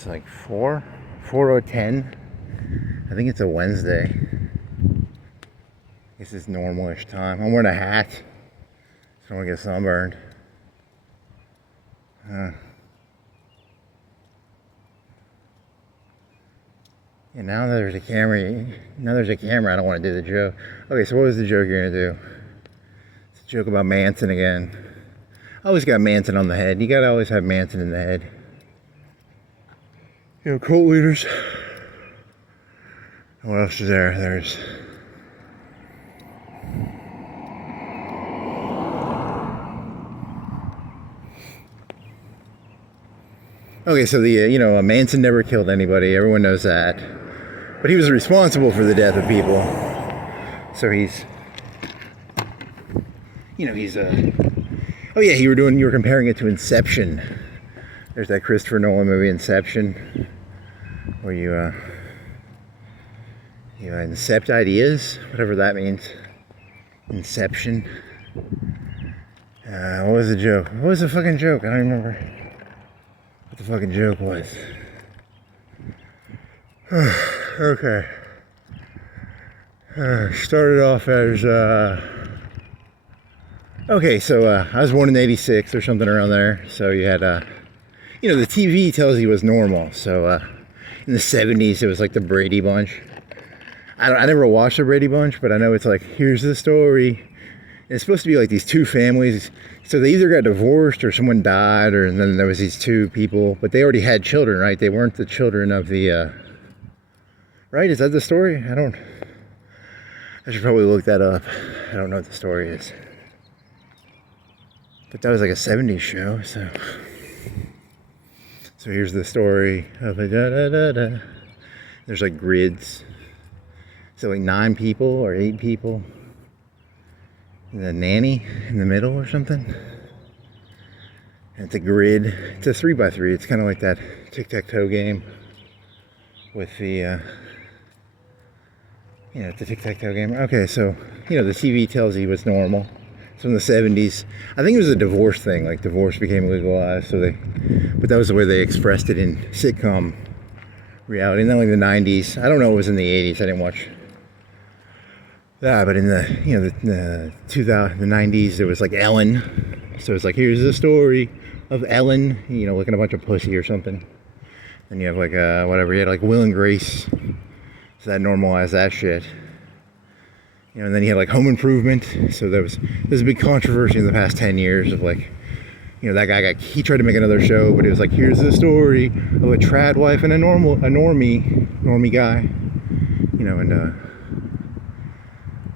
It's like 4:10. I think it's a Wednesday. This is normal-ish time. I'm wearing a hat, so I don't want to get sunburned. And now there's a camera. I don't want to do the joke. Okay, so what was the joke you're gonna do? It's a joke about Manson again. I always got Manson on the head. You gotta always have Manson in the head. You know, cult leaders. What else is there? There's okay, so Manson never killed anybody. Everyone knows that. But he was responsible for the death of people. So oh yeah, you were comparing it to Inception. There's that Christopher Nolan movie, Inception, where you incept ideas, whatever that means. Inception. What was the joke? What was the fucking joke? I don't remember what the fucking joke was. Okay. Started off as okay, so I was born in '86 or something around there. So you had the TV tells you what's normal. So in the '70s it was like the Brady Bunch. I never watched the Brady Bunch, but I know it's like, here's the story. And it's supposed to be like these two families. So they either got divorced or someone died, and then there was these two people, but they already had children, right? They weren't the children of the right? Is that the story? I should probably look that up. I don't know what the story is. But that was like a 70s show, so here's the story of a da-da-da-da. There's like grids. So like 9 people or 8 people. And a nanny in the middle or something. And it's a grid. It's a 3x3. It's kind of like that tic-tac-toe game with the it's a tic-tac-toe game. Okay, so the TV tells you what's normal. So in the 70s, I think it was a divorce thing. Like divorce became legalized, but that was the way they expressed it in sitcom reality. And then like the 90s, I don't know, it was in the 80s. I didn't watch that, but in the the 90s, there was like Ellen. So it's like, here's the story of Ellen, looking a bunch of pussy or something. Then you have like whatever, you had like Will and Grace. So that normalized that shit. And then you had like Home Improvement. So there's a big controversy in the past 10 years of like, that guy he tried to make another show, but it was like, here's the story of a trad wife and a normie guy. And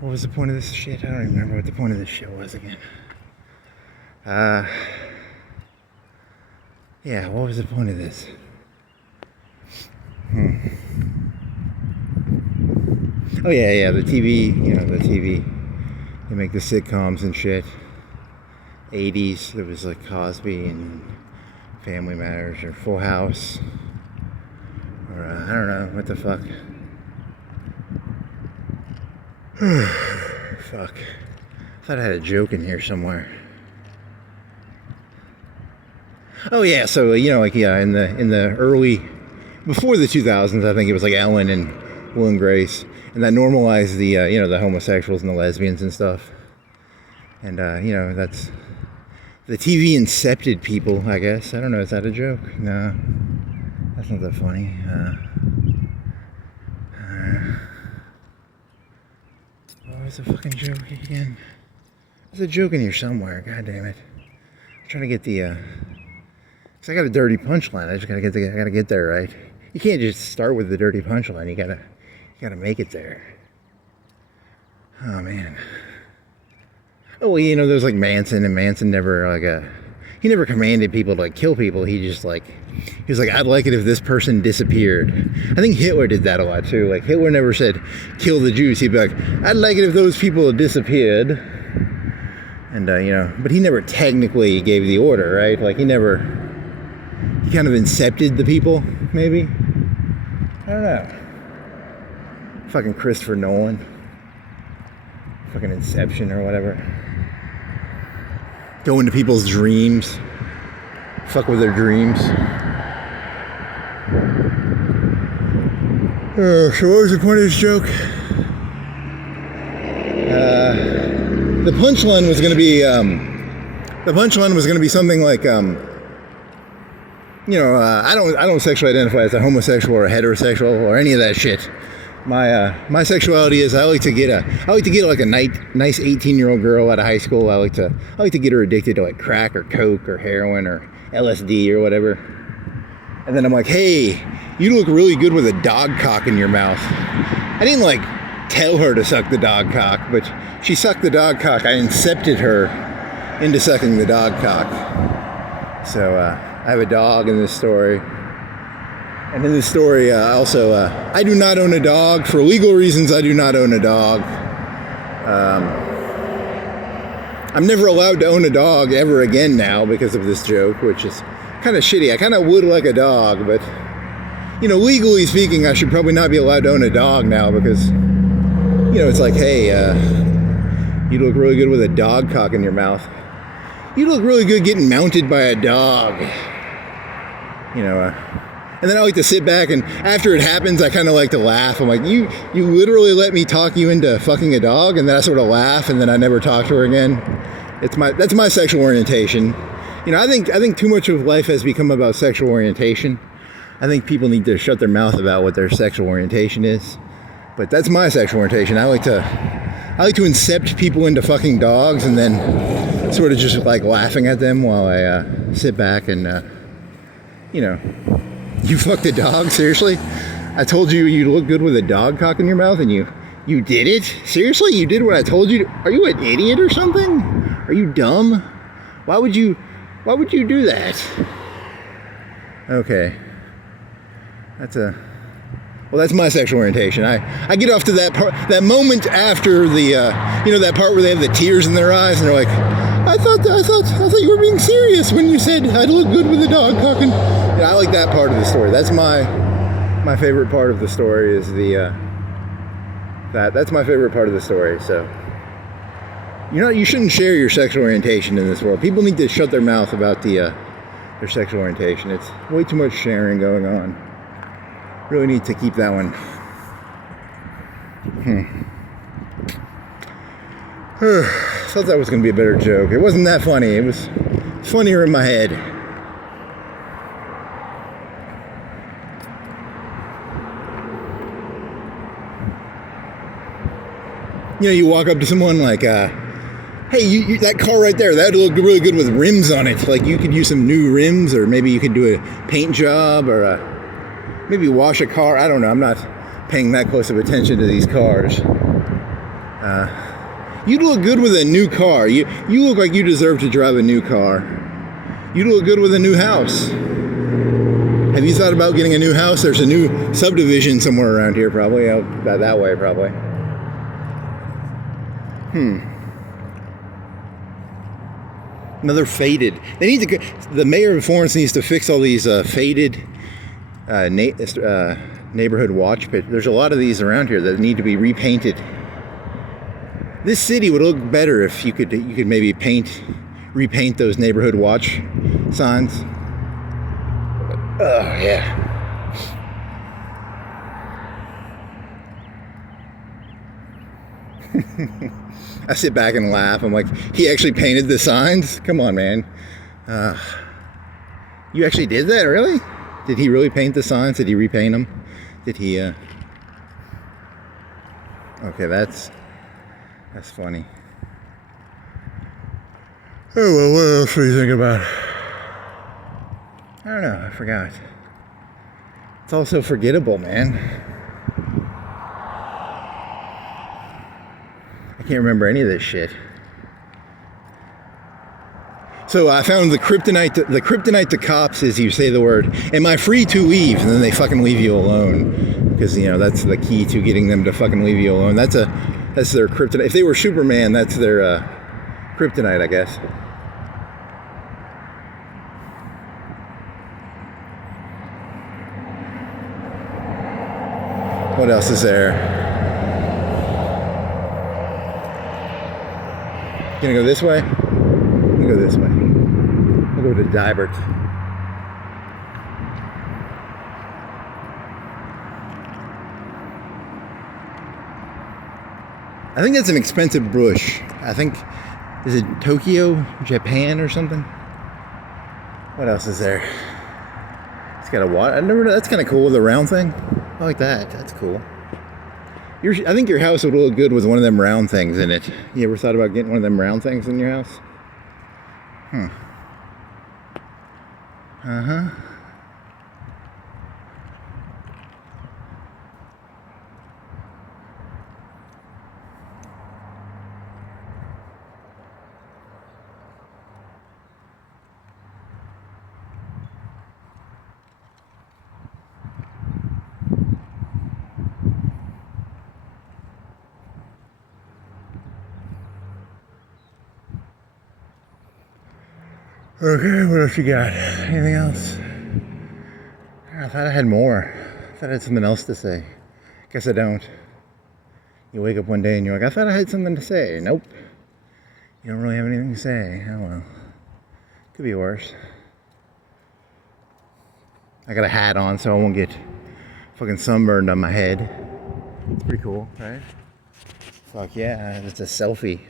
what was the point of this shit? I don't even remember what the point of this show was again. Yeah, what was the point of this? Oh yeah, the TV, the TV. They make the sitcoms and shit. 80s, there was like Cosby and Family Matters or Full House. Or I don't know, what the fuck. Fuck. I thought I had a joke in here somewhere. Oh yeah, so in the early, before the 2000s, I think it was like Ellen and Will and Grace, and that normalized the the homosexuals and the lesbians and stuff. And that's the TV incepted people, I guess. I don't know, is that a joke? No, that's not that funny. What was the fucking joke again? There's a joke in here somewhere. God damn it! I'm trying to get the. Cause I got a dirty punchline. I gotta get there right. You can't just start with the dirty punchline. You gotta make it there. Oh man. Oh well, there's like Manson, and Manson never he never commanded people to like kill people. He was like, I'd like it if this person disappeared. I think Hitler did that a lot too. Like Hitler never said kill the Jews. He'd be like, I'd like it if those people disappeared. And but he never technically gave the order, right? Like he kind of incepted the people, maybe. I don't know. Fucking Christopher Nolan. Fucking Inception or whatever. Go into people's dreams. Fuck with their dreams. So what was the point of this joke? The punchline was going to be something like, I don't sexually identify as a homosexual or a heterosexual or any of that shit. My sexuality is I like to get like a nice 18-year-old girl out of high school. I like to get her addicted to like crack or coke or heroin or LSD or whatever. And then I'm like, hey, you look really good with a dog cock in your mouth. I didn't like tell her to suck the dog cock, but she sucked the dog cock. I incepted her into sucking the dog cock. So I have a dog in this story. And in this story, also, I do not own a dog. For legal reasons, I do not own a dog. I'm never allowed to own a dog ever again now because of this joke, which is kind of shitty. I kind of would like a dog, but, legally speaking, I should probably not be allowed to own a dog now because, it's like, hey, you look really good with a dog cock in your mouth. You look really good getting mounted by a dog. And then I like to sit back, and after it happens, I kind of like to laugh. I'm like, you literally let me talk you into fucking a dog? And then I sort of laugh, and then I never talk to her again. That's my sexual orientation. I think too much of life has become about sexual orientation. I think people need to shut their mouth about what their sexual orientation is. But that's my sexual orientation. I like to incept people into fucking dogs, and then sort of just like laughing at them while I sit back and, you fucked a dog? Seriously? I told you you look good with a dog cock in your mouth, and you did it? Seriously? You did what I told you? Are you an idiot or something? Are you dumb? Why would you do that? Okay. That's my sexual orientation. I get off to that part, that moment after the, that part where they have the tears in their eyes, and they're like, I thought you were being serious when you said I'd look good with a dog cock. And I like that part of the story. That's my favorite part of the story is that's my favorite part of the story. So, you shouldn't share your sexual orientation in this world. People need to shut their mouth about their sexual orientation. It's way too much sharing going on. Really need to keep that one. Thought that was going to be a better joke. It wasn't that funny. It was funnier in my head. You walk up to someone like, hey, that car right there, that'd look really good with rims on it. Like, you could use some new rims, or maybe you could do a paint job, or maybe wash a car. I don't know. I'm not paying that close of attention to these cars. You look good with a new car. You look like you deserve to drive a new car. You look good with a new house. Have you thought about getting a new house? There's a new subdivision somewhere around here, probably. Out that way, probably. Another faded. They need to. The mayor of Florence needs to fix all these faded neighborhood watch pits. There's a lot of these around here that need to be repainted. This city would look better if you could maybe repaint those neighborhood watch signs. Oh yeah. I sit back and laugh. I'm like, he actually painted the signs? Come on, man. You actually did that, really? Did he really paint the signs? Did he repaint them? Did he, Okay, that's funny. Oh, well, what else were you thinking about? I don't know, I forgot. It's all so forgettable, man. I can't remember any of this shit. So I found the kryptonite to cops is you say the word, am I free to leave? And then they fucking leave you alone. Because, that's the key to getting them to fucking leave you alone. That's their kryptonite. If they were Superman, that's their kryptonite, I guess. What else is there? Gonna go this way? I'm gonna go this way. I'll go to Dibert. I think that's an expensive bush. I think, is it Tokyo, Japan or something? What else is there? It's got a water. That's kind of cool, the round thing. I like that. That's cool. I think your house would look good with one of them round things in it. You ever thought about getting one of them round things in your house? Uh-huh. Okay, what else you got? Anything else? I thought I had more. I thought I had something else to say. Guess I don't. You wake up one day and you're like, I thought I had something to say. Nope. You don't really have anything to say. Oh well. Could be worse. I got a hat on so I won't get fucking sunburned on my head. It's pretty cool, right? Fuck yeah, it's a selfie.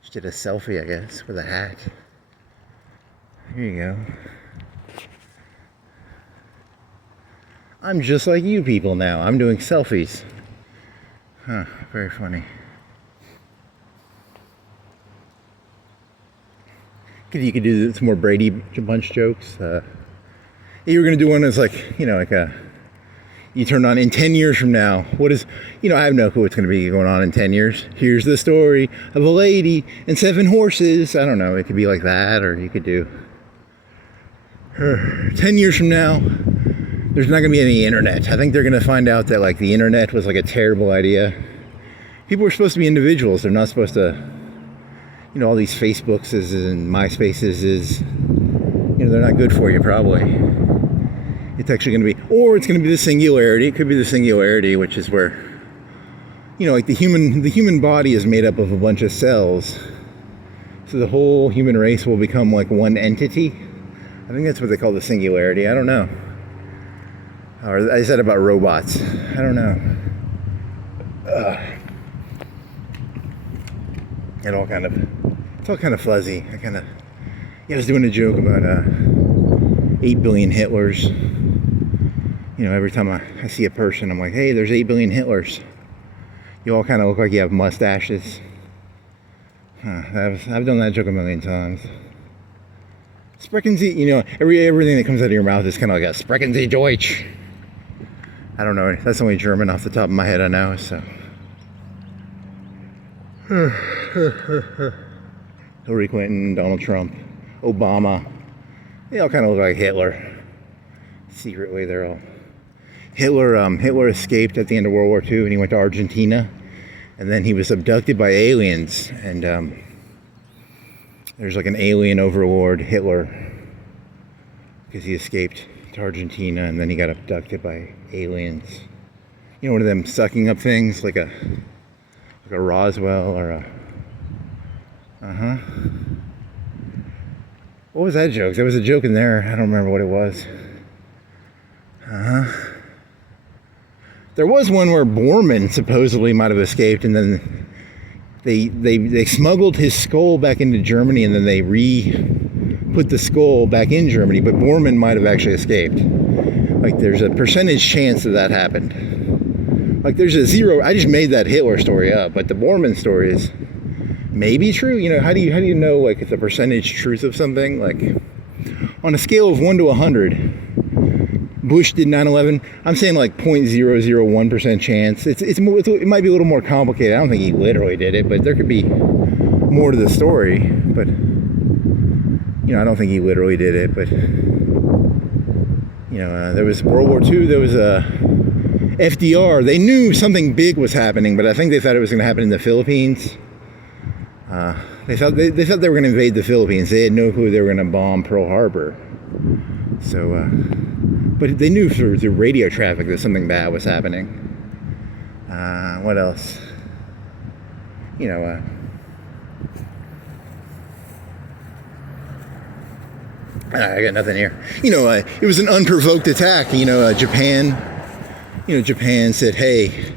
Just did a selfie, I guess, with a hat. Here you go. I'm just like you people now. I'm doing selfies. Huh, very funny. You could do some more Brady Bunch jokes. You were going to do one that's like, you turn on in 10 years from now. What is, I have no clue what's going to be going on in 10 years. Here's the story of a lady and 7 horses. I don't know. It could be like that, or you could do 10 years from now, there's not going to be any internet. I think they're going to find out that like the internet was like a terrible idea. People are supposed to be individuals. They're not supposed to, all these Facebooks and MySpaces they're not good for you probably. It's actually going to be, or it's going to be the singularity. It could be the singularity, which is where, like the human body is made up of a bunch of cells. So the whole human race will become like one entity. I think that's what they call the singularity. I don't know. Or I said about robots. I don't know. It's all kind of fuzzy. I was doing a joke about 8 billion Hitlers. Every time I see a person, I'm like, hey, there's 8 billion Hitlers. You all kind of look like you have mustaches. I've done that joke a million times. Sprechen Sie, everything that comes out of your mouth is kind of like a Sprechen Sie Deutsch. I don't know. That's only German off the top of my head I know, so. Hillary Clinton, Donald Trump, Obama. They all kind of look like Hitler. Secretly, they're all. Hitler escaped at the end of World War II and he went to Argentina. And then he was abducted by aliens. And there's like an alien overlord, Hitler. Because he escaped to Argentina and then he got abducted by aliens. One of them sucking up things like a Roswell or a. What was that joke? There was a joke in there. I don't remember what it was. There was one where Borman supposedly might have escaped, and then they smuggled his skull back into Germany, and then they put the skull back in Germany. But Borman might have actually escaped. Like there's a percentage chance that happened. Like there's a zero. I just made that Hitler story up, but the Borman story is maybe true. How do you know like it's a percentage truth of something? Like on a scale of 1 to 100. Bush did 9/11. I'm saying like 0.001% chance. It might be a little more complicated. I don't think he literally did it, but there could be more to the story. But I don't think he literally did it. But there was World War II. There was FDR. They knew something big was happening, but I think they thought it was going to happen in the Philippines. They thought they were going to invade the Philippines. They had no clue they were going to bomb Pearl Harbor. So. But they knew through radio traffic that something bad was happening. What else? I got nothing here. It was an unprovoked attack. Japan said, hey,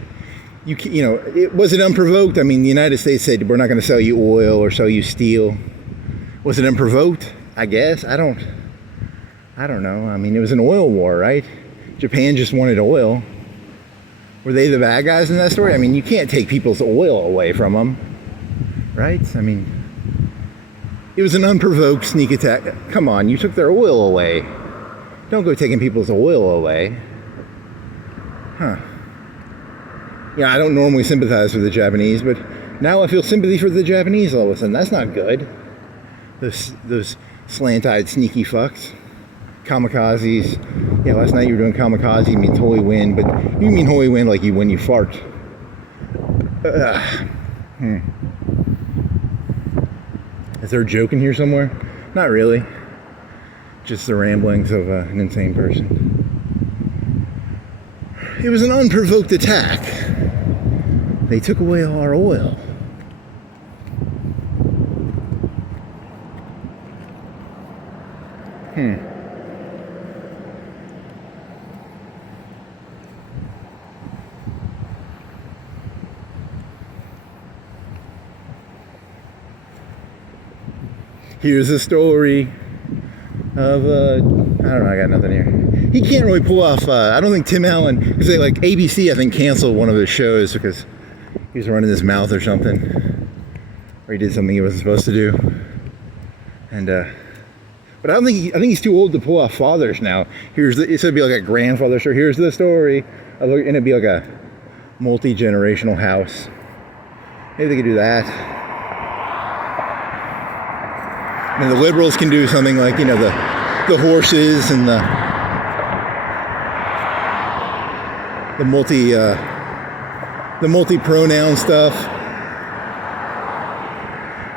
it was it unprovoked? I mean, the United States said, we're not going to sell you oil or sell you steel. Was it unprovoked? I guess. I don't know. I mean, it was an oil war, right? Japan just wanted oil. Were they the bad guys in that story? I mean, you can't take people's oil away from them, right? I mean, it was an unprovoked sneak attack. Come on, you took their oil away. Don't go taking people's oil away. Huh. Yeah, I don't normally sympathize with the Japanese, but now I feel sympathy for the Japanese all of a sudden. That's not good. Those slant-eyed sneaky fucks. Kamikazes. Yeah, last night you were doing kamikaze, you mean holy wind, but you mean holy wind like when you fart. Is there a joke in here somewhere? Not really. Just the ramblings of an insane person. It was an unprovoked attack. They took away all our oil. Here's a story of, I don't know, I got nothing here. He can't really pull off, I don't think Tim Allen, because like ABC, I think, canceled one of his shows because he was running his mouth or something. Or he did something he wasn't supposed to do. And, but I think he's too old to pull off fathers now. It should be like a grandfather show. Here's the story. And it'd be like a multi-generational house. Maybe they could do that. And the liberals can do something like, the horses and the multi-pronoun stuff.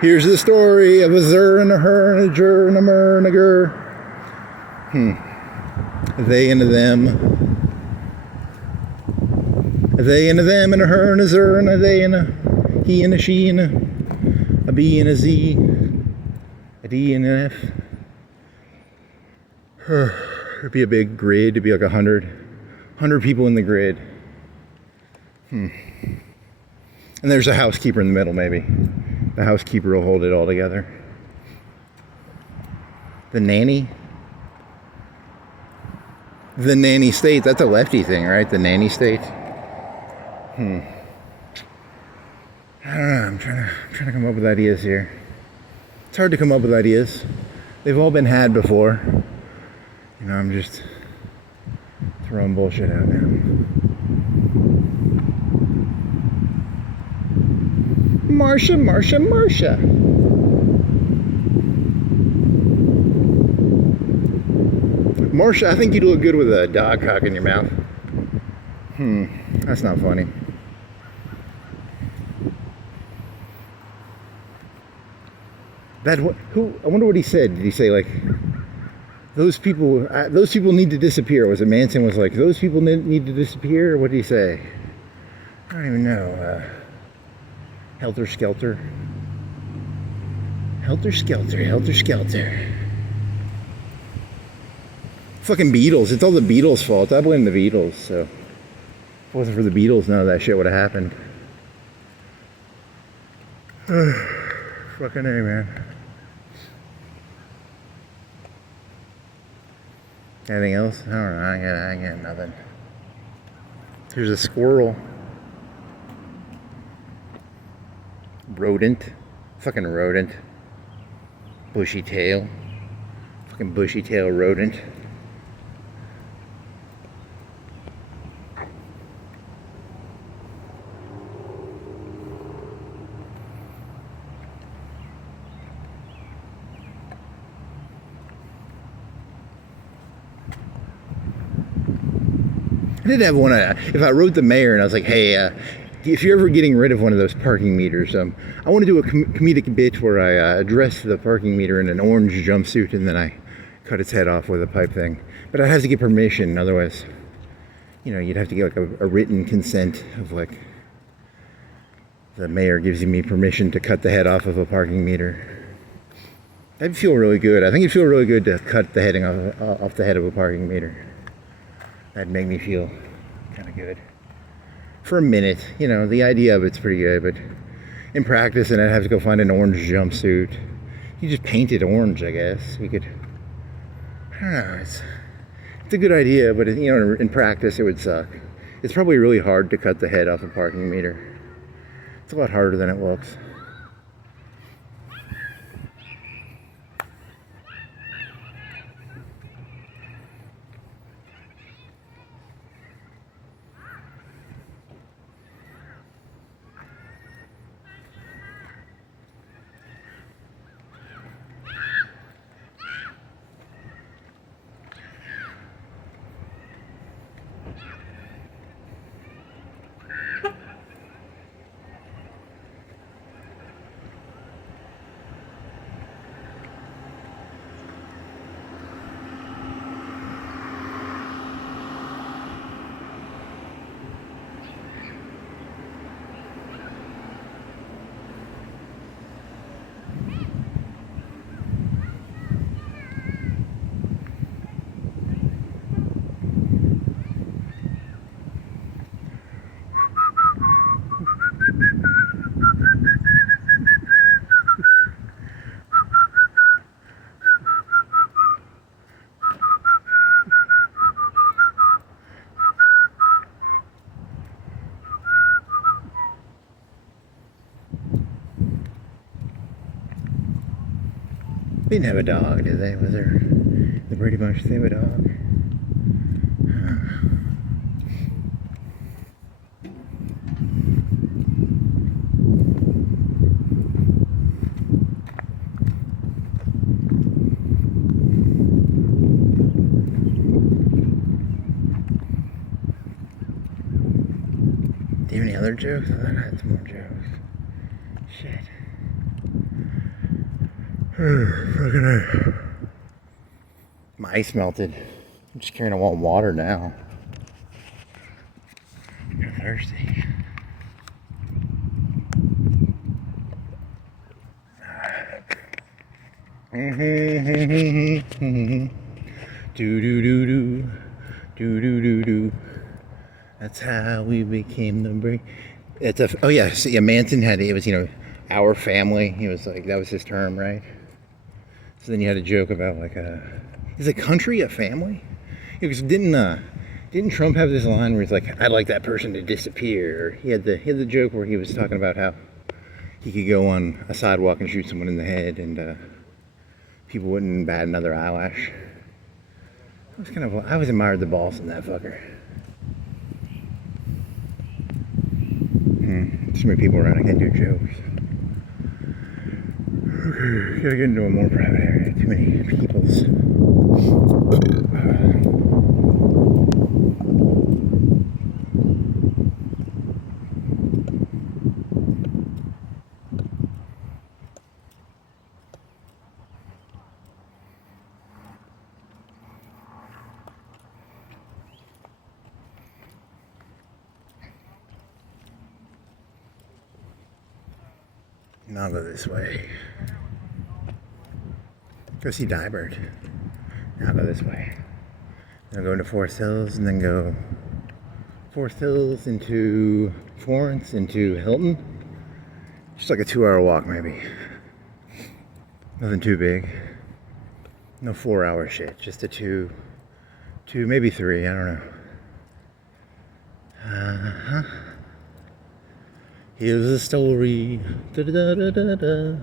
Here's the story of a zer and a her and a jer and a mer and a ger. They and a them. A they and a them and a her and a zer and a they and a he and a she and a B and a Z. A D and an F. It'd be a big grid. It'd be like 100 people in the grid. And there's a housekeeper in the middle, maybe. The housekeeper will hold it all together. The nanny. The nanny state. That's a lefty thing, right? The nanny state. I don't know. I'm trying to come up with ideas here. It's hard to come up with ideas. They've all been had before. I'm just throwing bullshit out now. Marsha. Marsha, I think you'd look good with a dog cock in your mouth. That's not funny. I wonder what he said. Did he say like, those people need to disappear? Was it Manson was like, those people need to disappear? Or what did he say? I don't even know. Helter Skelter. Helter Skelter. Fucking Beatles. It's all the Beatles' fault. I blame the Beatles. So if it wasn't for the Beatles, none of that shit would have happened. Fucking A, man. Anything else? I don't know. I got nothing. There's a squirrel. Rodent. Fucking rodent. Bushy tail. Fucking bushy tail rodent. I did have one. If I wrote the mayor and I was like, hey, if you're ever getting rid of one of those parking meters, I want to do a comedic bit where I dress the parking meter in an orange jumpsuit and then I cut its head off with a pipe thing. But I'd have to get permission, otherwise, you'd have to get like a written consent of like, the mayor gives me permission to cut the head off of a parking meter. That'd feel really good. I think it'd feel really good to cut the heading off the head of a parking meter. That'd make me feel kind of good. for a minute. You know, the idea of it's pretty good, but in practice, then I'd have to go find an orange jumpsuit. You just paint it orange, I guess. You could, I don't know, it's a good idea, but you know, in practice it would suck. It's probably really hard to cut the head off a parking meter. It's a lot harder than it looks. They didn't have a dog, did they? Was there the Brady Bunch? Did they have a dog? Do you have any other jokes? I thought I had some more jokes. Shit. Fucking A. My ice melted. I'm just carrying a wall of water now. I'm thirsty. Do do do do do do do do. That's how we became the break. It's a, oh yeah, so yeah, Manson had, it was, you know, our family. He was like, that was his term, right? So then you had a joke about like is a country a family? Because didn't Trump have this line where he's like, I'd like that person to disappear? Or he had the joke where he was talking about how he could go on a sidewalk and shoot someone in the head and people wouldn't bat another eyelash. I was admired the balls in that fucker. Too many people around, I can't do jokes. Okay, gotta get into a more private area. Too many peoples. Now I'll go this way. Go see Dybird. Now I'll go this way. Then I'll go into Forest Hills and then go Forest Hills into Florence, into Hilton. Just like a 2-hour walk maybe. Nothing too big. No 4-hour shit. Just a two, maybe 3, I don't know. Uh-huh. Here's a story. Da da da da da.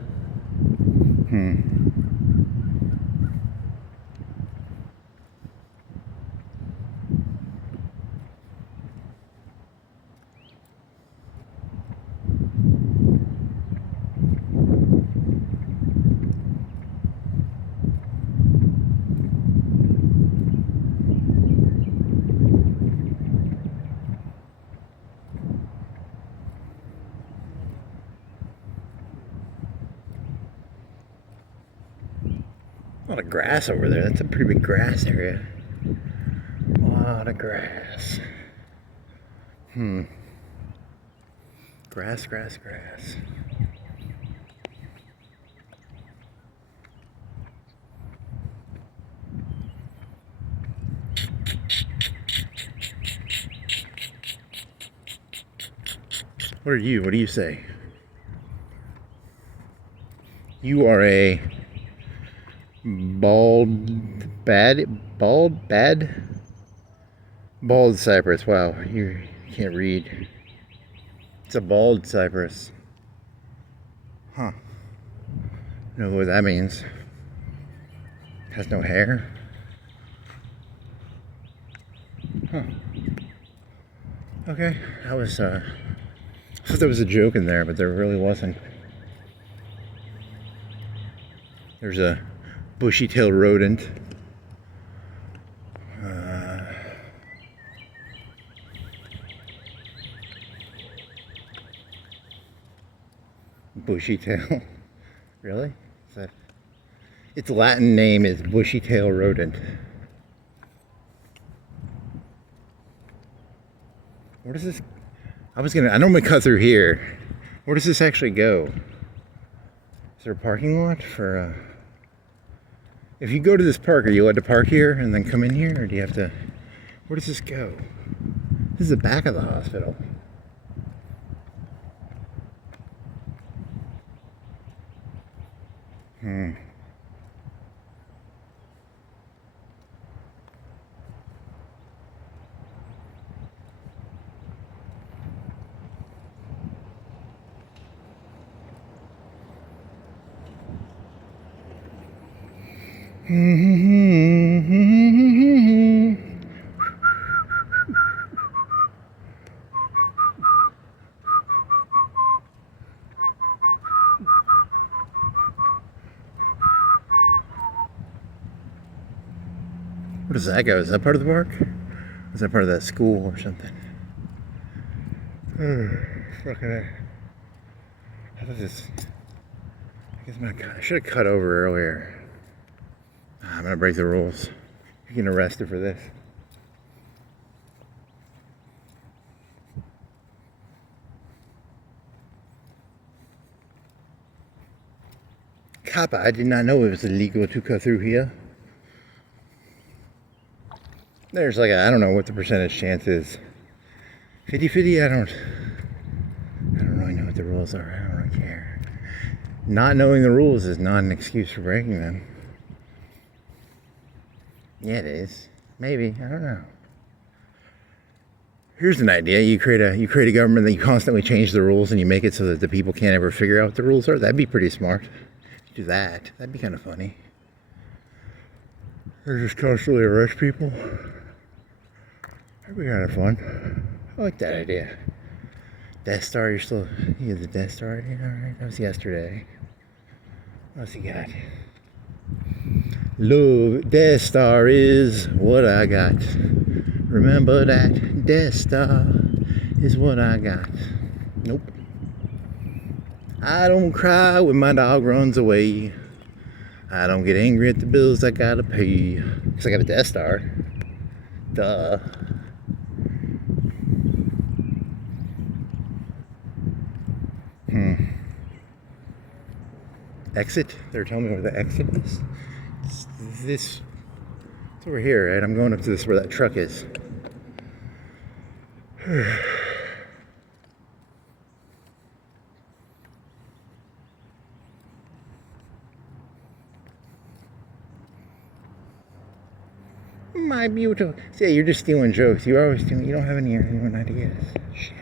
A lot of grass over there. That's a pretty big grass area. A lot of grass. Grass, grass, grass. What are you? What do you say? You are a bald cypress. Wow, you can't read. It's a bald cypress. Huh. I don't know what that means. Has no hair. Huh. Okay, that was, I thought there was a joke in there, but there really wasn't. There's a bushy-tailed rodent. Bushy-tail? Really? Is that... Its Latin name is bushy-tailed rodent. Where does this... I normally cut through here. Where does this actually go? Is there a parking lot for... If you go to this park, are you allowed to park here and then come in here? Or do you have to... Where does this go? This is the back of the hospital. Where does that go? Is that part of the park? Or is that part of that school or something? Fucking I thought this... I should have cut over earlier. I'm gonna break the rules. You're getting arrested for this. Kappa, I did not know it was illegal to cut through here. There's like I don't know what the percentage chance is. 50-50, I don't really know what the rules are. I don't really care. Not knowing the rules is not an excuse for breaking them. Yeah, it is. Maybe. I don't know. Here's an idea. You create a government that you constantly change the rules and you make it so that the people can't ever figure out what the rules are. That'd be pretty smart. Do that. That'd be kind of funny. Or just constantly arrest people. That'd be kind of fun. I like that idea. Death Star, you have the Death Star idea? Alright, that was yesterday. What else you got? Love, Death Star is what I got. Remember that Death Star is what I got. Nope. I don't cry when my dog runs away. I don't get angry at the bills I gotta pay. Because I got a Death Star. Duh. Exit? They're telling me where the exit is. It's over here, right? I'm going up to this where that truck is. My beautiful. See, you're just stealing jokes. You don't have any ideas. Shit.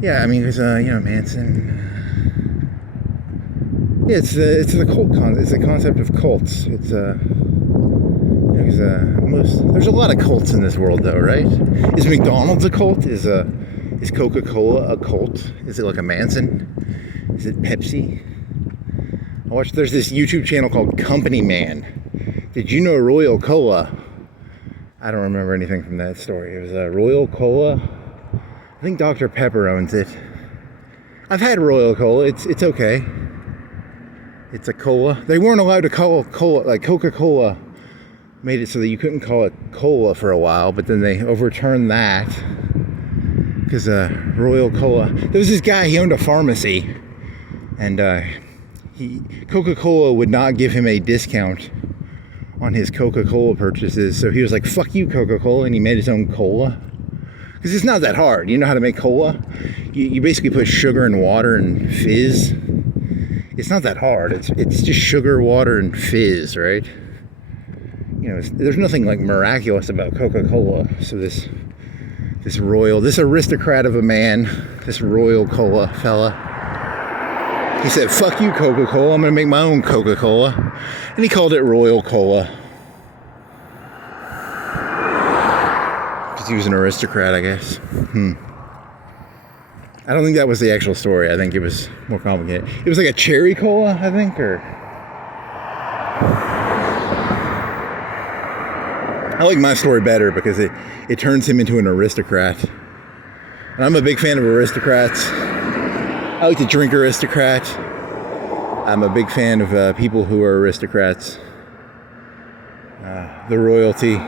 Yeah, I mean, there's Manson. Yeah, it's the cult it's the concept of cults. There's a lot of cults in this world, though, right? Is McDonald's a cult? Is Coca-Cola a cult? Is it like a Manson? Is it Pepsi? There's this YouTube channel called Company Man. Did you know Royal Cola? I don't remember anything from that story. It was Royal Cola. I think Dr. Pepper owns it. I've had Royal Cola. It's okay. It's a cola. They weren't allowed to call cola, like Coca-Cola made it so that you couldn't call it cola for a while, but then they overturned that because Royal Cola. There was this guy, he owned a pharmacy, and Coca-Cola would not give him a discount on his Coca-Cola purchases, so he was like, fuck you, Coca-Cola, and he made his own cola Because it's not that hard. You know how to make cola? You basically put sugar and water and fizz. It's not that hard. It's just sugar, water, and fizz, right? You know, there's nothing like miraculous about Coca-Cola. So this aristocrat of a man, this royal cola fella, he said, "Fuck you, Coca-Cola. I'm gonna make my own Coca-Cola," and he called it Royal Cola. Because he was an aristocrat, I guess. I don't think that was the actual story. I think it was more complicated. It was like a cherry cola, I think, or... I like my story better because it turns him into an aristocrat. And I'm a big fan of aristocrats. I like to drink aristocrat. I'm a big fan of people who are aristocrats. The royalty.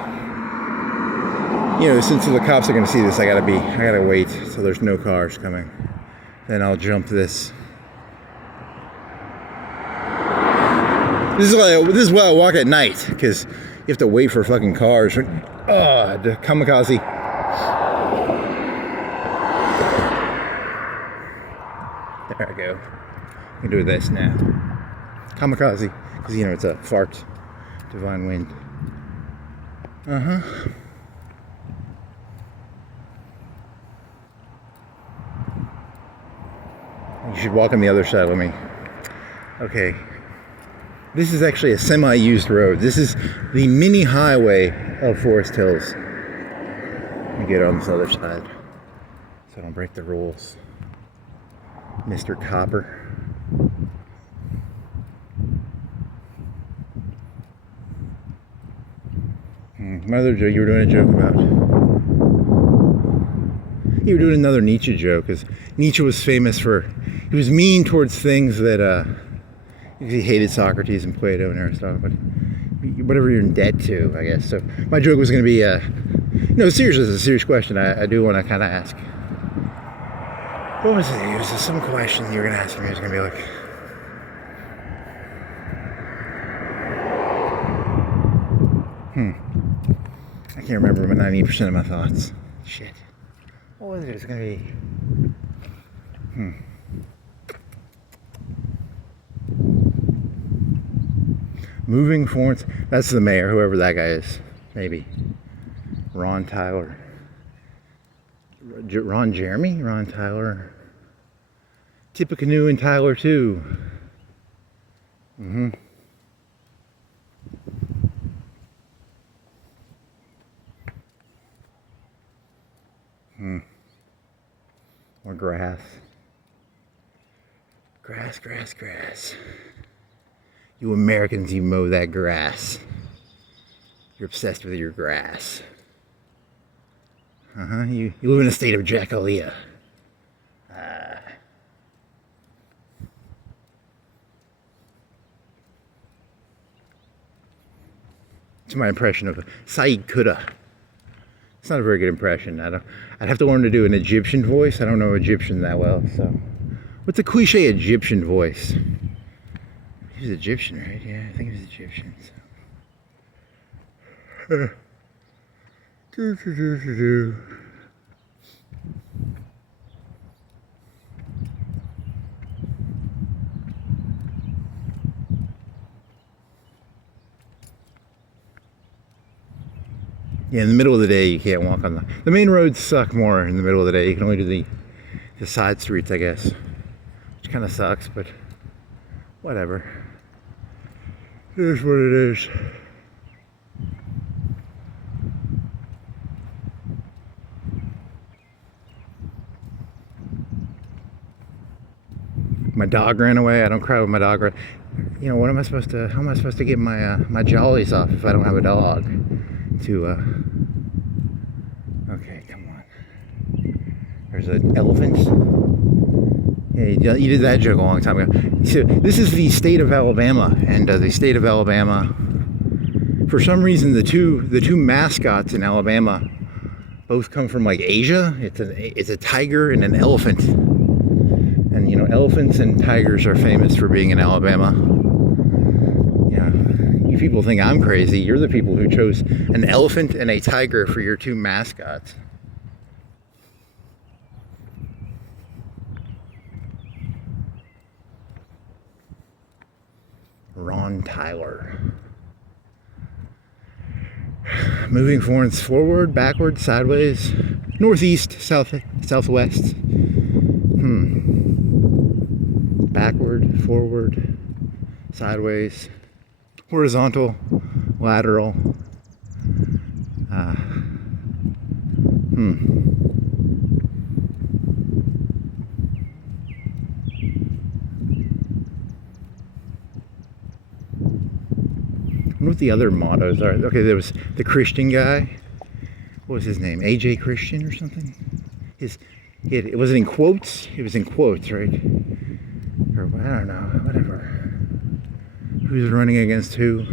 You know, since the cops are going to see this, I gotta wait so there's no cars coming. Then I'll jump this. This is why I walk at night, because you have to wait for fucking cars. The kamikaze. There I go. I can do this now. Kamikaze, because you know it's a fart. Divine wind. You should walk on the other side with me. Okay. This is actually a semi-used road. This is the mini highway of Forest Hills. Let me get on this other side so I don't break the rules. Mr. Copper. My other joke, you were doing a joke about. You were doing another Nietzsche joke, because Nietzsche was famous for, he was mean towards things that, he hated Socrates and Plato and Aristotle, but whatever you're in debt to, I guess. So my joke was going to be, no, seriously, it's a serious question I do want to kind of ask. What was it? It was some question you were going to ask me. It was going to be like, I can't remember 90% of my thoughts. Shit. What was it? It was going to be, moving Florence. That's the mayor, whoever that guy is. Maybe. Ron Tyler. Ron Jeremy? Ron Tyler. Tippecanoe and Tyler too. More grass. Grass, grass, grass. You Americans, you mow that grass. You're obsessed with your grass. You live in a state of Jackalia. It's my impression of Saeed Kuda. It's not a very good impression. I'd have to learn to do an Egyptian voice. I don't know Egyptian that well, so. What's a cliche Egyptian voice? He was Egyptian, right? Yeah, I think he was Egyptian. So. Yeah, in the middle of the day, you can't walk on the main roads suck more in the middle of the day. You can only do the side streets, I guess, which kind of sucks, but whatever. It is what it is. My dog ran away. I don't cry when my dog ran. You know, how am I supposed to get my my jollies off if I don't have a dog? Okay, come on. There's an elephant. Yeah, you did that joke a long time ago. So this is the state of Alabama, and the state of Alabama, for some reason, the two mascots in Alabama both come from like Asia. It's a tiger and an elephant, and you know, elephants and tigers are famous for being in Alabama. You people think I'm crazy. You're the people who chose an elephant and a tiger for your two mascots. Ron Tyler. Moving forward, backward, sideways, northeast, southwest. Backward, forward, sideways, horizontal, lateral. I wonder what the other mottos are. Okay, there was the Christian guy. What was his name? AJ Christian or something? It wasn't in quotes. It was in quotes, right? Or I don't know. Whatever. Who's running against who?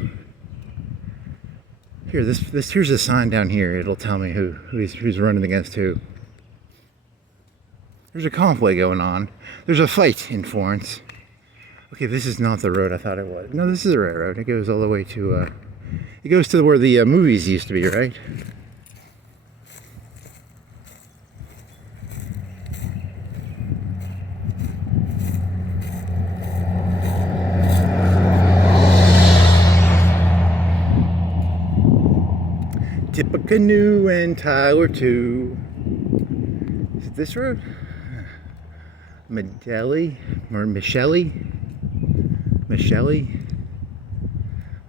Here, here's a sign down here. It'll tell me who's running against who. There's a conflict going on. There's a fight in Florence. Okay, this is not the road I thought it was. No, this is the right road. It goes all the way to, it goes to where the movies used to be, right? Tip a canoe and Tyler too. Is it this road? Medeli or Michelle?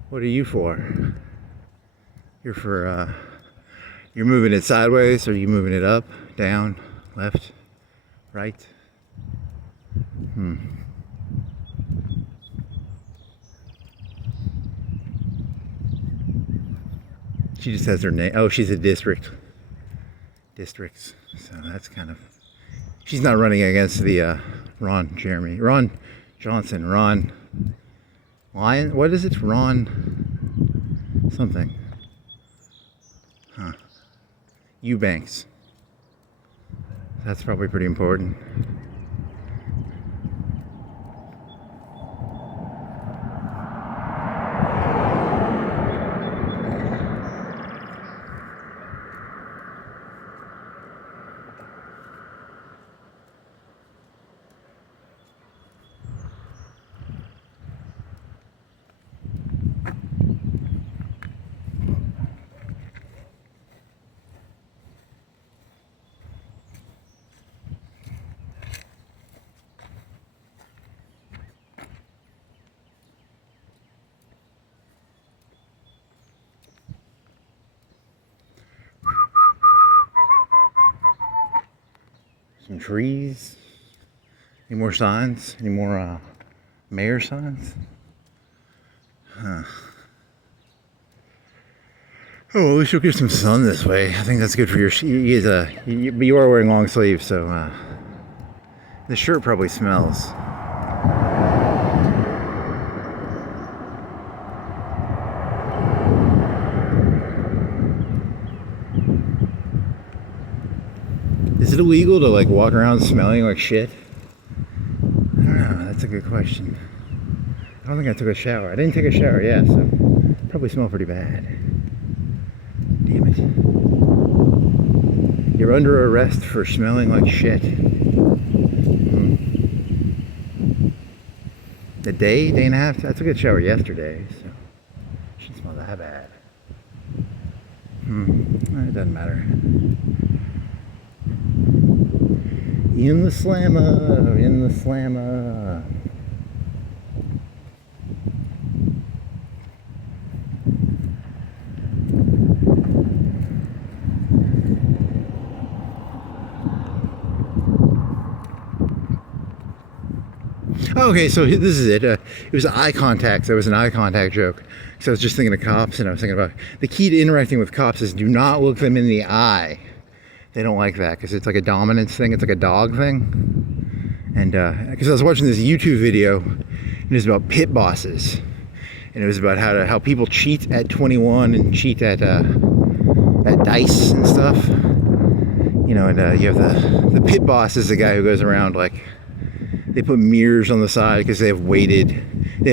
What are you for? You're for, you're moving it sideways, or are you moving it up, down, left, right? She just has her name. Oh, she's a districts. So that's kind of, she's not running against the Ron Johnson, Ron Lyon. What is it? Ron something. Eubanks. That's probably pretty important. Some trees. Any more signs? Any more mayor signs? Oh, well, at least you'll get some sun this way. I think that's good for your you are wearing long sleeves, so the shirt probably smells. Is it illegal to like walk around smelling like shit? I don't know, that's a good question. I don't think I took a shower. I didn't take a shower, yeah, so probably smell pretty bad. Damn it. You're under arrest for smelling like shit. A day and a half? I took a shower yesterday, so it shouldn't smell that bad. It doesn't matter. In the slammer. Okay, so this is it. It was eye contact. There was an eye contact joke. So I was just thinking of cops, and I was thinking about the key to interacting with cops is do not look them in the eye. They don't like that because it's like a dominance thing. It's like a dog thing. And because I was watching this YouTube video, and it was about pit bosses, and it was about how people cheat at 21 and cheat at dice and stuff. You know, and you have the pit boss is the guy who goes around like they put mirrors on the side because they have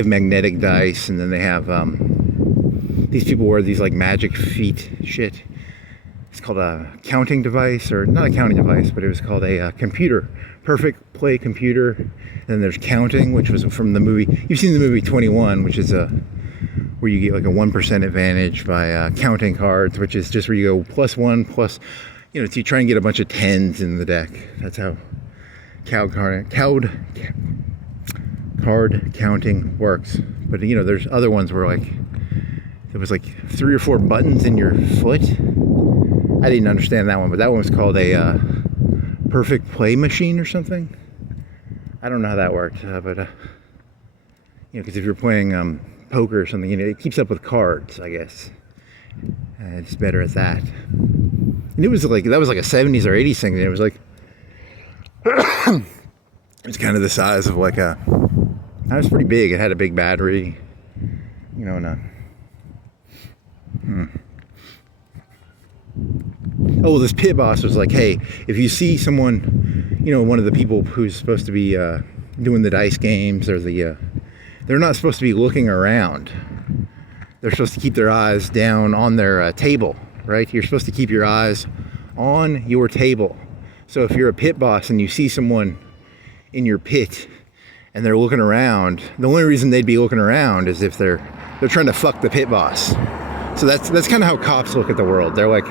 magnetic dice, and then they have these people wear these like magic feet shit. It's called a counting device, or not a counting device, but it was called a computer, perfect play computer. And then there's counting, which was from the movie. You've seen the movie 21, which is where you get like a 1% advantage by counting cards, which is just where you go +1 plus, you try and get a bunch of 10s in the deck. That's how card counting works. But there's other ones where like there was like 3 or 4 buttons in your foot. I didn't understand that one, but that one was called a perfect play machine or something. I don't know how that worked, but because if you're playing poker or something, it keeps up with cards, I guess. It's better at that. And it was like that was like a 70s or 80s thing. And it was like it was kind of the size of like it was pretty big. It had a big battery, Oh, this pit boss was like, hey, if you see someone, one of the people who's supposed to be doing the dice games or they're not supposed to be looking around. They're supposed to keep their eyes down on their table, right? You're supposed to keep your eyes on your table. So if you're a pit boss and you see someone in your pit and they're looking around, the only reason they'd be looking around is if they're trying to fuck the pit boss. So that's kind of how cops look at the world. They're like,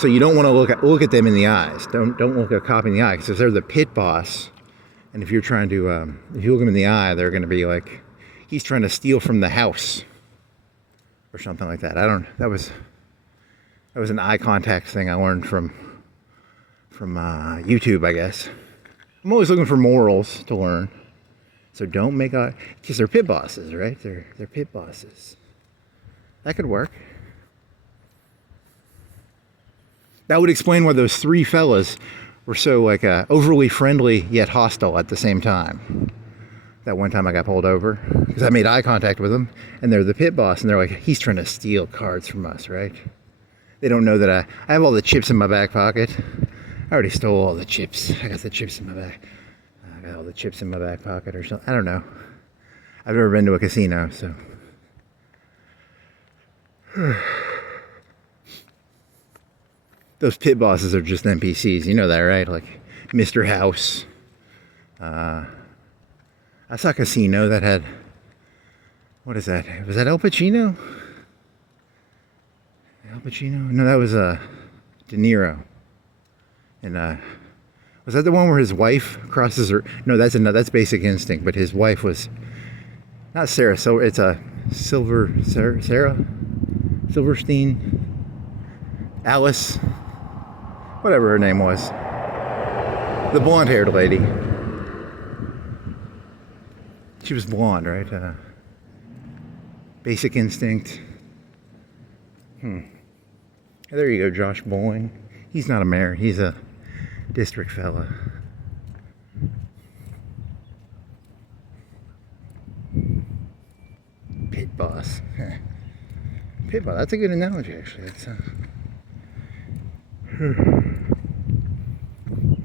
so you don't want to look at them in the eyes. Don't look at a cop in the eye, because if they're the pit boss, and if you're trying to, if you look them in the eye, they're going to be like, he's trying to steal from the house, or something like that. That was an eye contact thing I learned from YouTube, I guess. I'm always looking for morals to learn. So don't make eye, because they're pit bosses, right? They're pit bosses. That could work. That would explain why those 3 fellas were so like overly friendly yet hostile at the same time. That one time I got pulled over because I made eye contact with them, and they're the pit boss, and they're like, he's trying to steal cards from us, right? They don't know that I have all the chips in my back pocket. I already stole all the chips. I got the chips in my back. I got all the chips in my back pocket or something. I don't know. I've never been to a casino, so. Those pit bosses are just NPCs. You know that, right? Like Mr. House. I saw a casino that had, what is that? Was that Al Pacino? Al Pacino? No, that was De Niro. And was that the one where his wife crosses her? No, that's Basic Instinct. But his wife was not Sarah. So it's a Sarah Silverstein, Alice, whatever her name was, the blonde-haired lady. She was blonde, right? Basic Instinct. There you go, Josh Bowling. He's not a mayor. He's a district fella. Pit boss. Pit boss. That's a good analogy, actually. It's,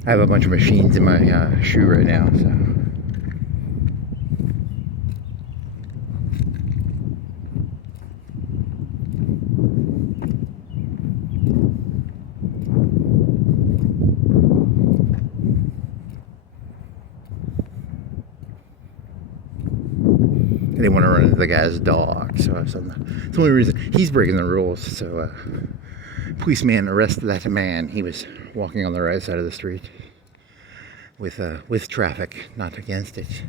I have a bunch of machines in my shoe right now, so. I didn't want to run into the guy's dog, so it's the only reason. He's breaking the rules, so policeman arrested that man. He was walking on the right side of the street with traffic, not against it.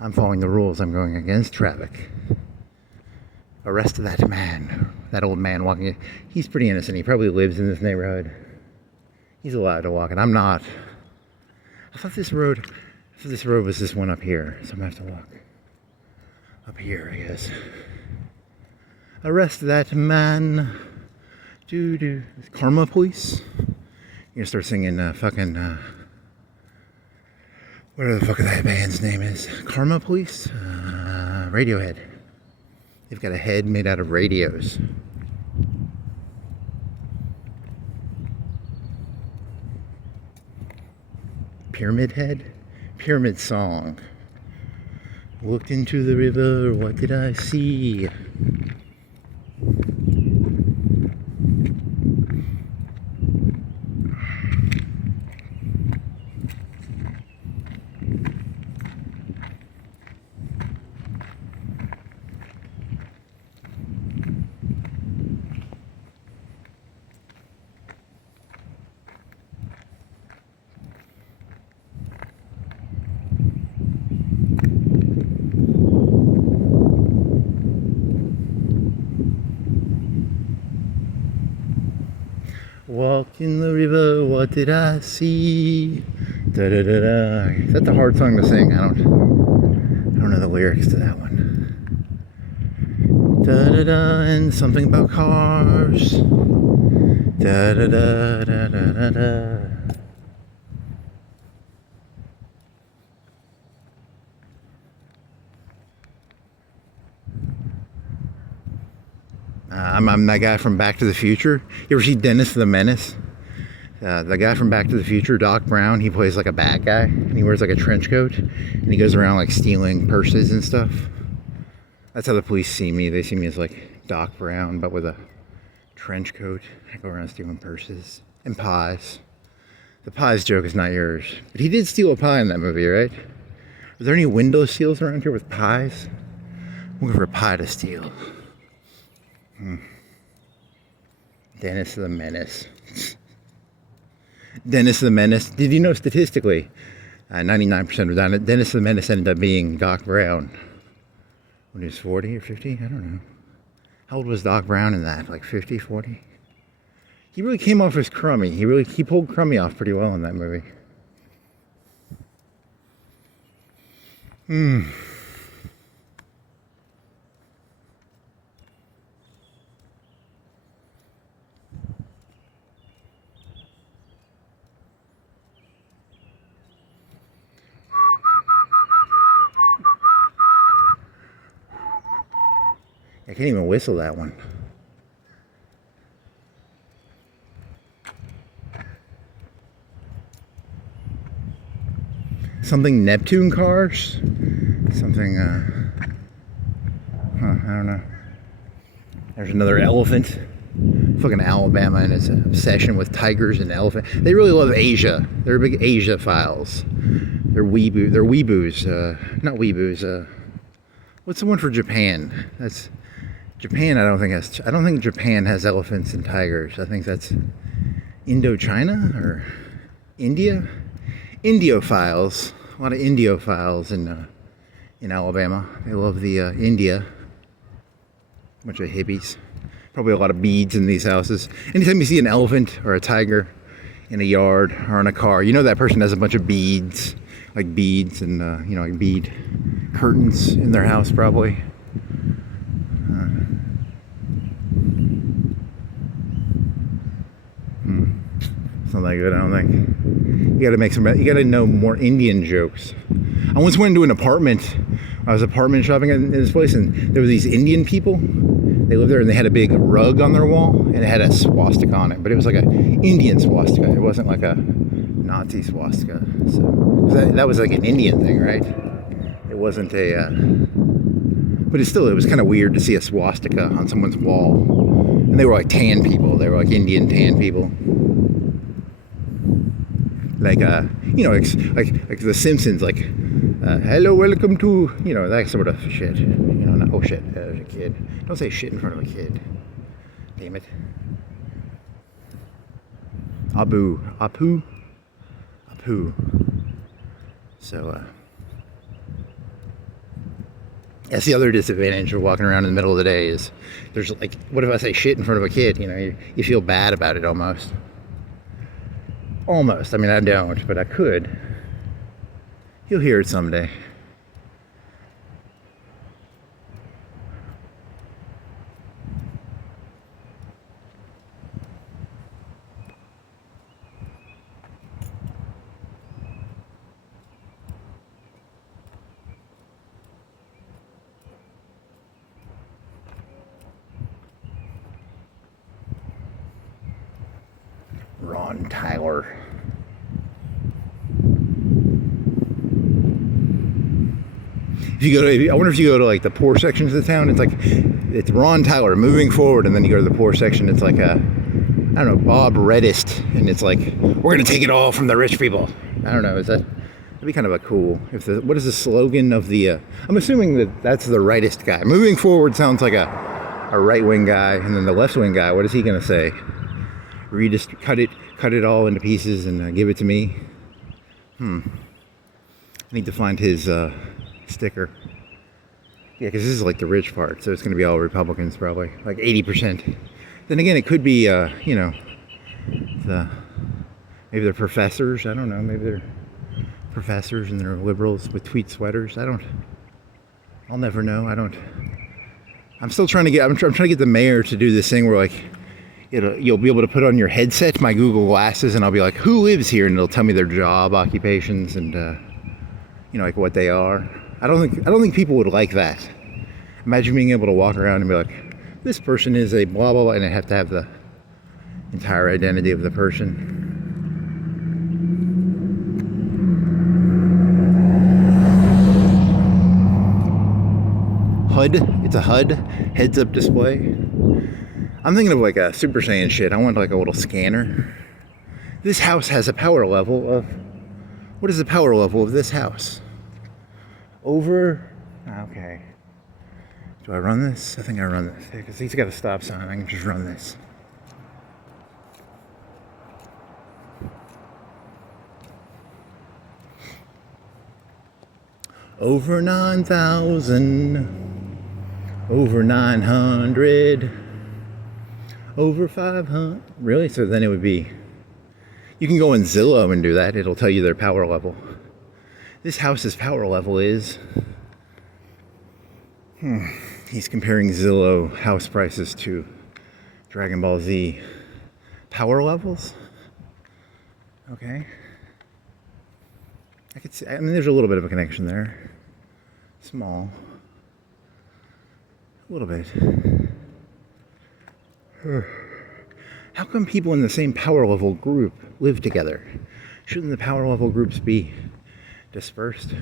I'm following the rules. I'm going against traffic. Arrested that man, that old man walking. He's pretty innocent. He probably lives in this neighborhood. He's allowed to walk, and I'm not. I thought this road was this one up here, so I'm gonna have to walk up here, I guess. Arrest that man. Karma Police. You're gonna start singing whatever the fuck that band's name is. Karma Police? Radiohead. They've got a head made out of radios. Pyramid Head? Pyramid Song. Looked into the river, what did I see? In the river, what did I see? Da da da da. That's a hard song to sing. I don't know the lyrics to that one. Da da da, and something about cars. Da da da da da da da. I'm that guy from Back to the Future. You ever see Dennis the Menace? The guy from Back to the Future, Doc Brown, he plays like a bad guy, and he wears like a trench coat, and he goes around like stealing purses and stuff. That's how the police see me. They see me as like Doc Brown, but with a trench coat. I go around stealing purses and pies. The pies joke is not yours, but he did steal a pie in that movie, right? Are there any window seals around here with pies? I'm looking for a pie to steal. Dennis the Menace. Dennis the Menace. Did you know statistically, 99% of Dennis the Menace ended up being Doc Brown when he was 40 or 50? I don't know. How old was Doc Brown in that? Like 50, 40? He really came off as crummy. He pulled crummy off pretty well in that movie. I can't even whistle that one. Something Neptune cars? Something, I don't know. There's another elephant. Fucking Alabama and its obsession with tigers and elephants. They really love Asia. They're big Asia files. They're weeboos. Not weeboos. What's the one for Japan? That's Japan. I don't think Japan has elephants and tigers. I think that's Indochina or India. Indiophiles. A lot of Indiophiles in Alabama. They love the India. Bunch of hippies. Probably a lot of beads in these houses. Anytime you see an elephant or a tiger in a yard or in a car, you know that person has a bunch of beads, like beads and like bead curtains in their house probably. It's not that good, I don't think. You gotta know more Indian jokes. I once went into an apartment. I was apartment shopping in this place, and there were these Indian people. They lived there, and they had a big rug on their wall, and it had a swastika on it, but it was like an Indian swastika. It wasn't like a Nazi swastika. So that was like an Indian thing, right? It wasn't but it was kind of weird to see a swastika on someone's wall. And they were like tan people. They were like Indian tan people. Like like The Simpsons, like hello, welcome to, that sort of shit. Oh shit, there's a kid. Don't say shit in front of a kid. Damn it. Apu. So, that's the other disadvantage of walking around in the middle of the day is there's like, what if I say shit in front of a kid? You feel bad about it almost. Almost. I mean, I don't, but I could. You'll hear it someday. Ron Tyler. I wonder if you go to like the poor sections of the town, it's Ron Tyler moving forward, and then you go to the poor section, it's like Bob Reddist, and it's like, we're gonna take it all from the rich people. I don't know, that'd be kind of a cool, what is the slogan of the, I'm assuming that's the rightist guy. Moving forward sounds like a right-wing guy, and then the left-wing guy, what is he gonna say? Cut it all into pieces and give it to me. I need to find his sticker. Yeah, because this is like the rich part, so it's going to be all Republicans probably, like 80%. Then again, it could be, maybe they're professors. I don't know. Maybe they're professors and they're liberals with tweed sweaters. I'll never know. I'm still trying to get. I'm trying to get the mayor to do this thing where like you'll be able to put on your headset, my Google glasses, and I'll be like, who lives here, and it'll tell me their job occupations and like what they are. I don't think people would like that. Imagine being able to walk around and be like, this person is a blah blah blah, and I have to have the entire identity of the person. HUD. It's a HUD, heads up display. I'm thinking of like a Super Saiyan shit. I want like a little scanner. This house has a power level of, what is the power level of this house? Okay. Do I run this? I think I run this. Because he's got a stop sign. I can just run this. Over 9,000. Over 900. Over 500. Really? So then it would be, you can go in Zillow and do that. It'll tell you their power level. This house's power level is, he's comparing Zillow house prices to Dragon Ball Z power levels. Okay. I could see, I mean, there's a little bit of a connection there. Small. A little bit. How come people in the same power level group live together? Shouldn't the power level groups be dispersed?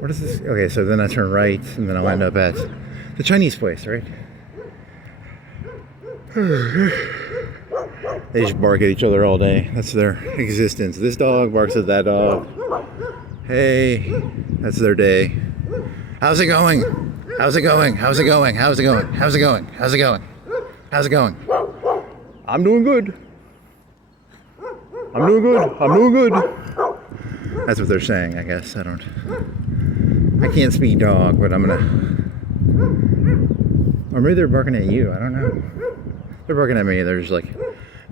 What is this? Okay, so then I turn right, and then I'll end up at the Chinese place, right? They just bark at each other all day. That's their existence. This dog barks at that dog. Hey, that's their day. How's it going? How's it going? How's it going? How's it going? How's it going? How's it going? How's it going? I'm doing good. I'm doing good. I'm doing good. That's what they're saying, I guess. I can't speak dog, but I'm gonna, or maybe they're barking at you. I don't know. They're barking at me. They're just like,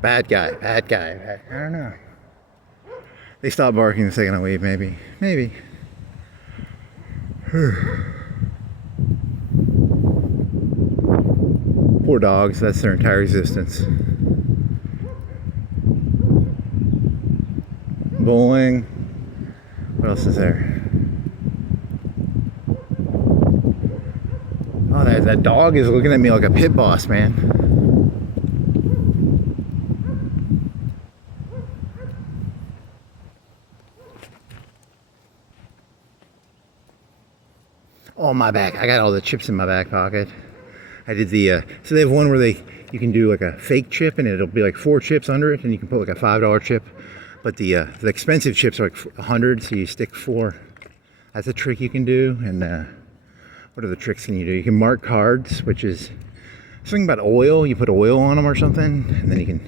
bad guy, bad guy. I don't know. They stop barking the second I leave, maybe. Poor dogs, that's their entire existence. Bowling. What else is there? Oh, that dog is looking at me like a pit boss, man. Oh, my back. I got all the chips in my back pocket. I did the, so they have one where you can do like a fake chip and it'll be like 4 chips under it and you can put like a $5 chip. But the expensive chips are like 100, so you stick 4. That's a trick you can do. And what other tricks can you do? You can mark cards, which is something about oil. You put oil on them or something, and then you can,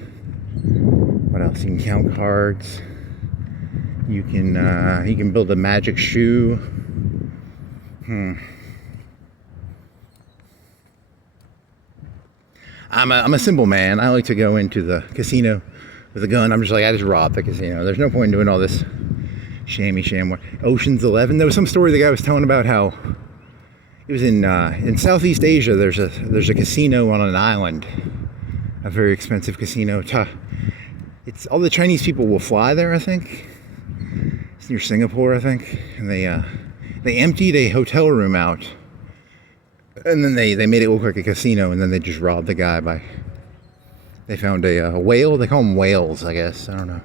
what else? You can count cards. You can build a magic shoe. I'm a simple man. I like to go into the casino with a gun. I just robbed the casino. There's no point in doing all this shammy sham. Ocean's 11. There was some story the guy was telling about how it was in Southeast Asia. There's a casino on an island, a very expensive casino. It's all the Chinese people will fly there. I think it's near Singapore. I think, and they emptied a hotel room out, and then they made it look like a casino, and then they just robbed the guy by. They found a whale. They call them whales, I guess. I don't know.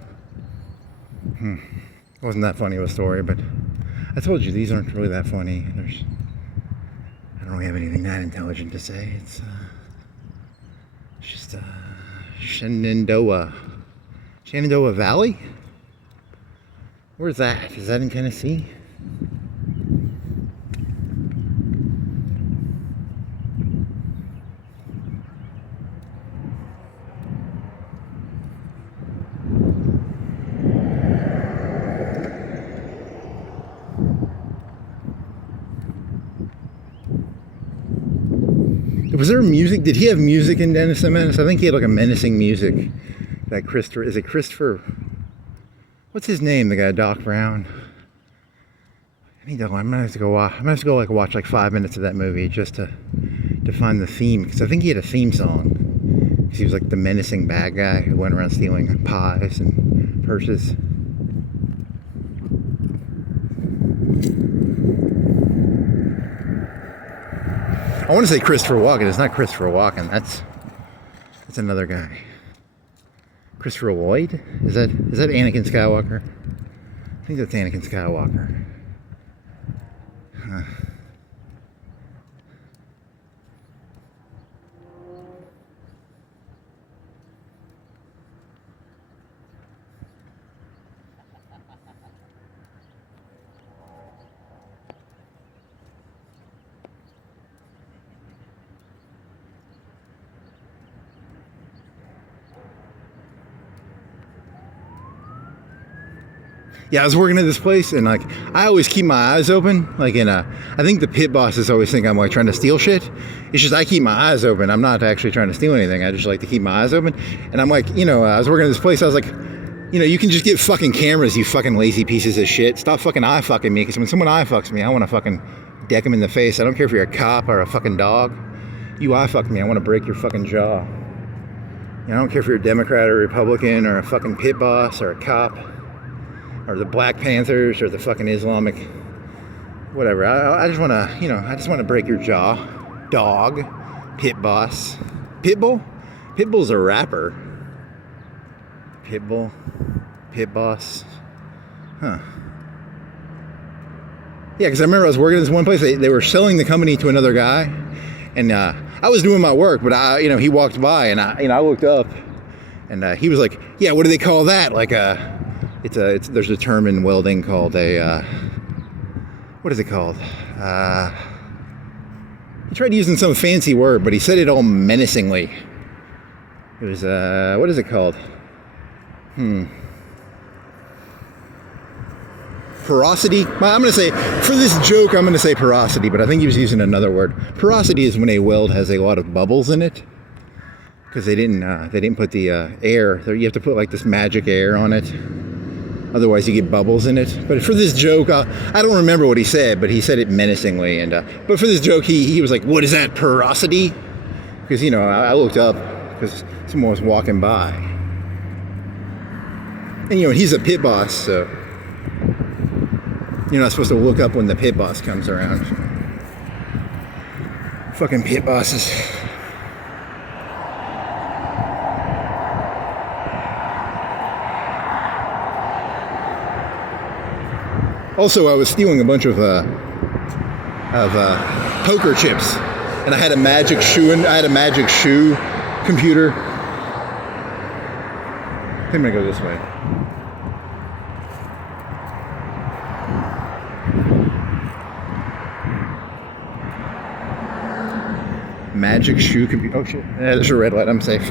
It wasn't that funny of a story, but I told you these aren't really that funny. I don't really have anything that intelligent to say. It's just Shenandoah Valley? Where's that? Is that in Tennessee? Was there music? Did he have music in Dennis the Menace? I think he had like a menacing music. That Christopher, is it Christopher? What's his name? The guy, Doc Brown. I'm gonna have to go watch like 5 minutes of that movie just to find the theme, because I think he had a theme song. Because he was like the menacing bad guy who went around stealing pies and purses. I want to say Christopher Walken. It's not Christopher Walken. That's another guy. Christopher Lloyd? Is that Anakin Skywalker? I think that's Anakin Skywalker. Huh. Yeah, I was working at this place, and like I always keep my eyes open. Like I think the pit bosses always think I'm like trying to steal shit. It's just I keep my eyes open. I'm not actually trying to steal anything. I just like to keep my eyes open. And I'm like, I was working at this place. I was like, you can just get fucking cameras, you fucking lazy pieces of shit. Stop fucking eye fucking me, because when someone eye fucks me, I want to fucking deck them in the face. I don't care if you're a cop or a fucking dog. You eye fuck me, I want to break your fucking jaw. I don't care if you're a Democrat or a Republican or a fucking pit boss or a cop, or the Black Panthers, or the fucking Islamic, whatever. I just want to, break your jaw. Dog, pit boss, Pitbull. Pitbull's a rapper. Pitbull, pit boss, huh? Yeah, because I remember I was working at this one place. They were selling the company to another guy, and I was doing my work, but he walked by, and I looked up, and he was like, "Yeah, what do they call that? Like there's a term in welding called what is it called? He tried using some fancy word, but he said it all menacingly. It was, what is it called? Porosity? I'm going to say, for this joke, I'm going to say porosity, but I think he was using another word. Porosity is when a weld has a lot of bubbles in it, because they didn't put the air. You have to put like this magic air on it. Otherwise, you get bubbles in it. But for this joke, I don't remember what he said, but he said it menacingly. And but for this joke, he was like, "What is that, porosity?" Because I looked up because someone was walking by, and he's a pit boss, so you're not supposed to look up when the pit boss comes around. Fucking pit bosses. Also, I was stealing a bunch of poker chips, and I had a magic shoe computer. I think I'm gonna go this way. Magic shoe computer. Oh shit! Yeah, there's a red light. I'm safe.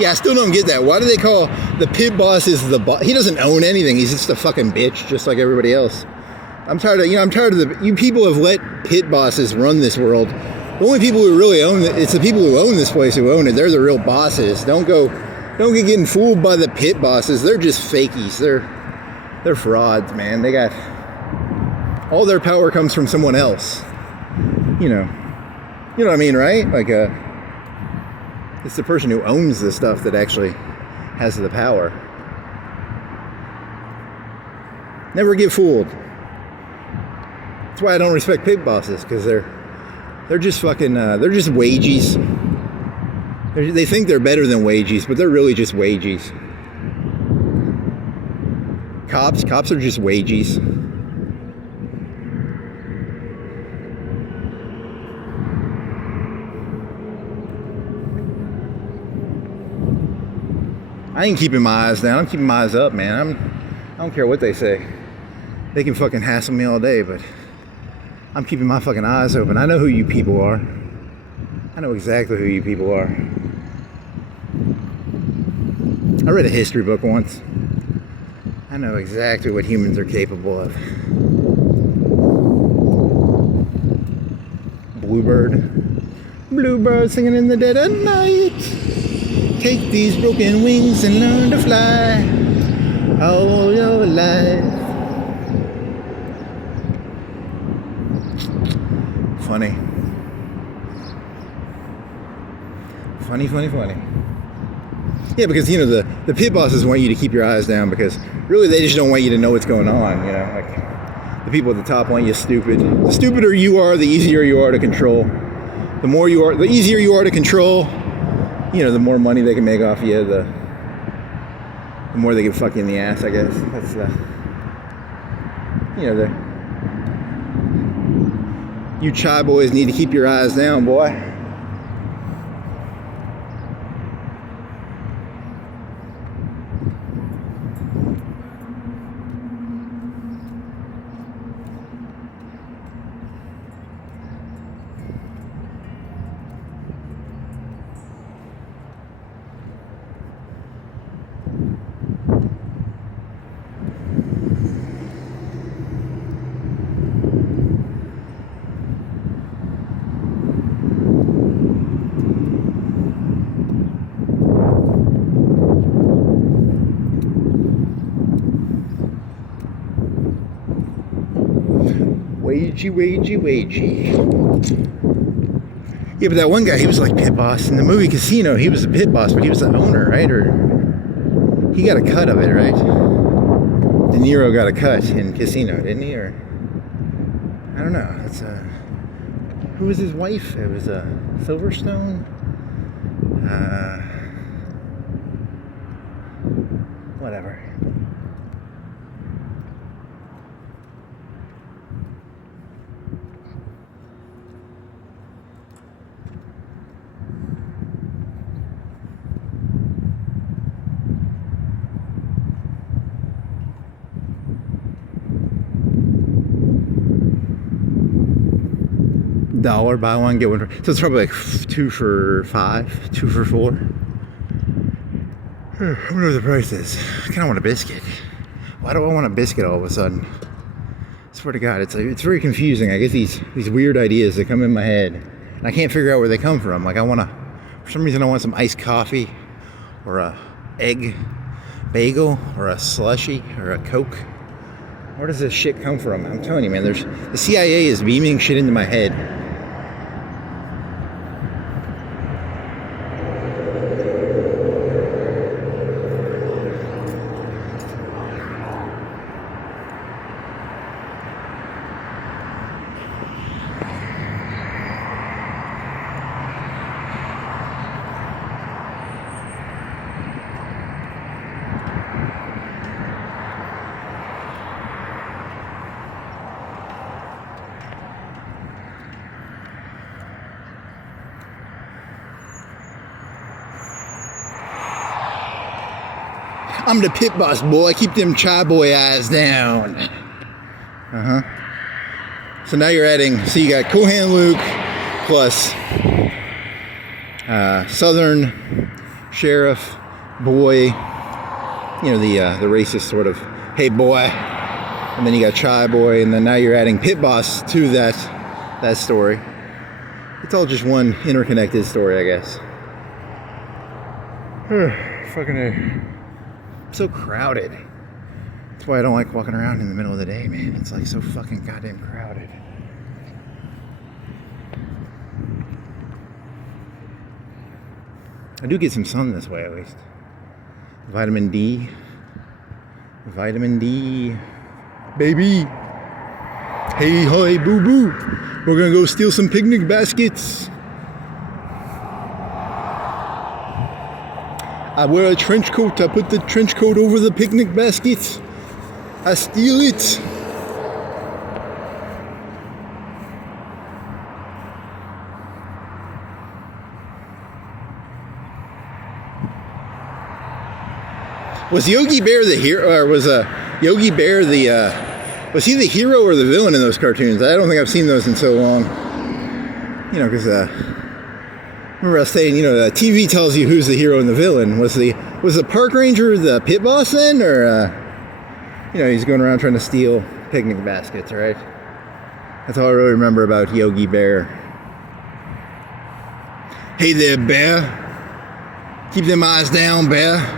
Yeah, I still don't get that. Why do they call the pit boss is the boss? He doesn't own anything. He's just a fucking bitch, just like everybody else. I'm tired of you people have let pit bosses run this world. The only people who really own it, it's the people who own this place who own it. They're the real bosses. Don't get getting fooled by the pit bosses. They're just fakies. They're frauds, man. They got all their power comes from someone else. You know what I mean, right? Like it's the person who owns the stuff that actually has the power. Never get fooled. That's why I don't respect pit bosses, because they're just fucking they're just wages. They think they're better than wagies, but they're really just wagies. Cops are just wagies. I ain't keeping my eyes down. I'm keeping my eyes up, man. I don't care what they say. They can fucking hassle me all day, but I'm keeping my fucking eyes open. I know who you people are. I know exactly who you people are. I read a history book once. I know exactly what humans are capable of. Bluebird singing in the dead of night. Take these broken wings and learn to fly all your life. Funny. Yeah, because, you know, the pit bosses want you to keep your eyes down because really they just don't want you to know what's going on, you know. Like, the people at the top want you stupid. The stupider you are, the easier you are to control. The easier you are to control, you know, the more money they can make off you, the more they can fuck you in the ass, I guess. That's you know, you chai boys need to keep your eyes down, boy. Wagey. Yeah, but that one guy, he was like pit boss in the movie Casino. He was a pit boss, but he was the owner, right? Or he got a cut of it, right? De Niro got a cut in Casino, didn't he? Or I don't know. It's who was his wife? It was Silverstone. Whatever. $1, buy one, get one. So it's probably like 2 for $5, 2 for $4. I wonder what the price is. I kind of want a biscuit. Why do I want a biscuit all of a sudden? I swear to God, it's very confusing. I get these weird ideas that come in my head, and I can't figure out where they come from. Like for some reason I want some iced coffee, or a egg bagel, or a slushy, or a Coke. Where does this shit come from? I'm telling you, man, the CIA is beaming shit into my head. I'm the pit boss, boy. Keep them chai boy eyes down. So now you're adding, so you got Cool Hand Luke plus Southern Sheriff boy, you know, the racist sort of, hey boy, and then you got Chai boy, and then now you're adding pit boss to that story. It's all just one interconnected story, I guess. Fucking so crowded. That's why I don't like walking around in the middle of the day, man. It's like so fucking goddamn crowded. I do get some sun this way, at least. Vitamin D, baby. Hey, hoy, boo boo. We're gonna go steal some picnic baskets. I wear a trench coat. I put the trench coat over the picnic basket. I steal it. Was Yogi Bear the hero, or was Yogi Bear was he the hero or the villain in those cartoons? I don't think I've seen those in so long. You know, because remember I was saying, you know, the TV tells you who's the hero and the villain. Was the park ranger the pit boss then, or you know, he's going around trying to steal picnic baskets, right? That's all I really remember about Yogi Bear. Hey there, Bear. Keep them eyes down, Bear.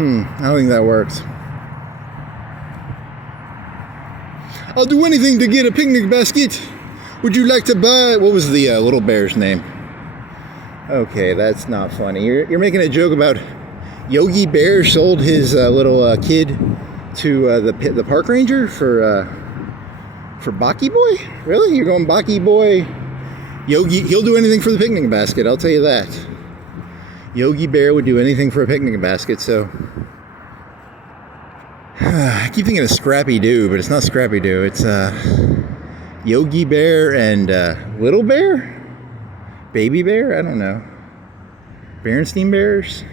I don't think that works. I'll do anything to get a picnic basket. Would you like to buy... What was the little bear's name? Okay, that's not funny. You're making a joke about Yogi Bear sold his little kid to the park ranger for Baki Boy? Really? You're going Baki Boy? Yogi, he'll do anything for the picnic basket, I'll tell you that. Yogi Bear would do anything for a picnic basket, so... I keep thinking of Scrappy Doo, but it's not Scrappy Doo. It's Yogi Bear and Little Bear? Baby Bear? I don't know. Berenstein Bears?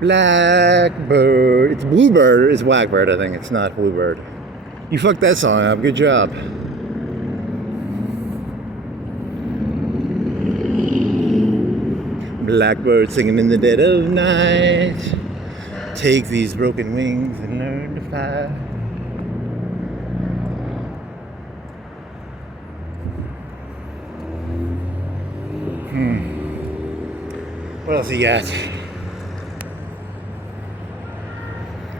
Blackbird. It's Bluebird. It's Blackbird, I think. It's not Bluebird. You fucked that song up. Good job. Blackbird singing in the dead of night. Take these broken wings and learn to fly. What else you got?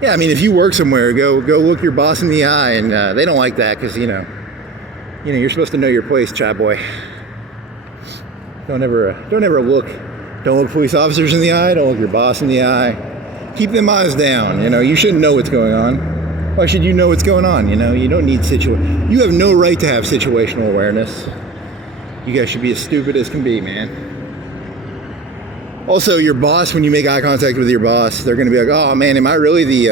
Yeah, I mean, if you work somewhere, go look your boss in the eye, and they don't like that because you know you're supposed to know your place, chat boy. Don't ever look police officers in the eye. Don't look your boss in the eye. Keep them eyes down. You know, you shouldn't know what's going on. Why should you know what's going on? You know, you don't need You have no right to have situational awareness. You guys should be as stupid as can be, man. Also, your boss, when you make eye contact with your boss, they're going to be like, oh man, am I really the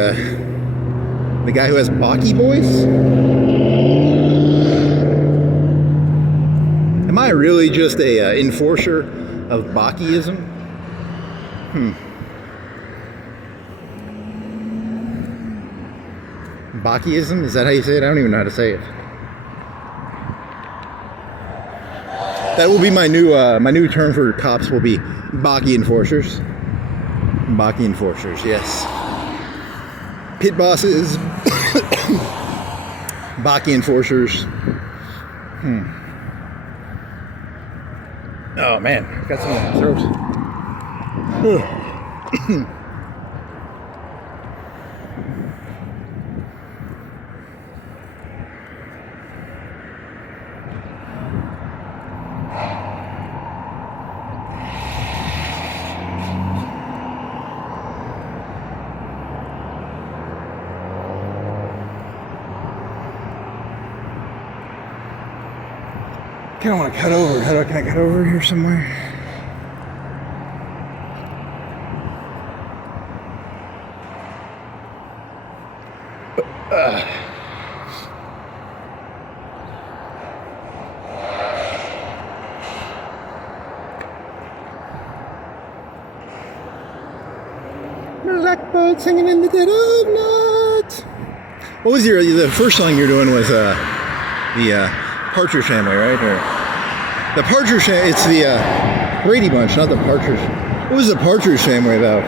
guy who has Baki voice? Am I really just a enforcer of Bakiism? Bakiism? Is that how you say it? I don't even know how to say it. That will be my new term for cops will be Baki enforcers. Baki enforcers, yes. Pit bosses. Baki enforcers. Oh man, got something in my throat. I kind of want to cut over. Can I cut over here somewhere? night, singing in the dead of night. What was the first song you were doing was the Partridge Family, right? Or the Partridge Family, it's the Brady Bunch, not the Partridge. What was the Partridge Family about?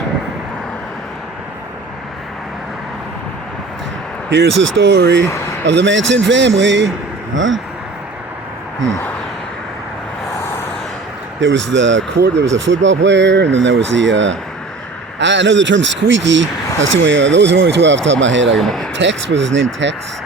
Here's the story of the Manson family. Huh? There was the court, there was a football player, and then there was the, I know the term squeaky. That's the only, those are the only two off the top of my head I remember. Tex, was his name Tex?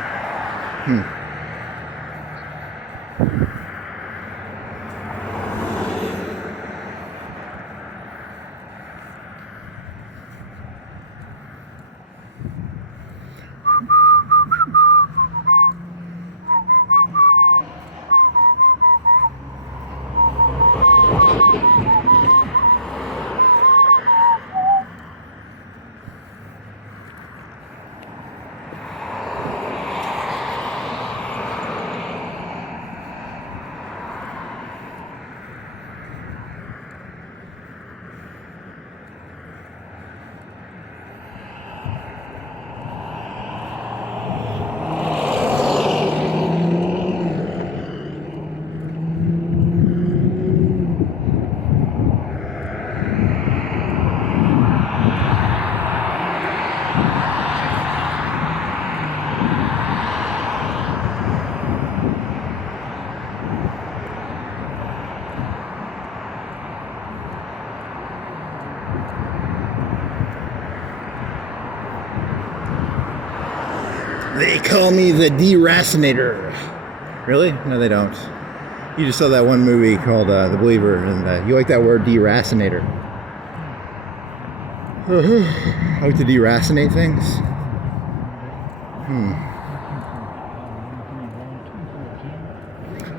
They call me the deracinator. Really? No, they don't. You just saw that one movie called The Believer, and you like that word, deracinator. I like to deracinate things.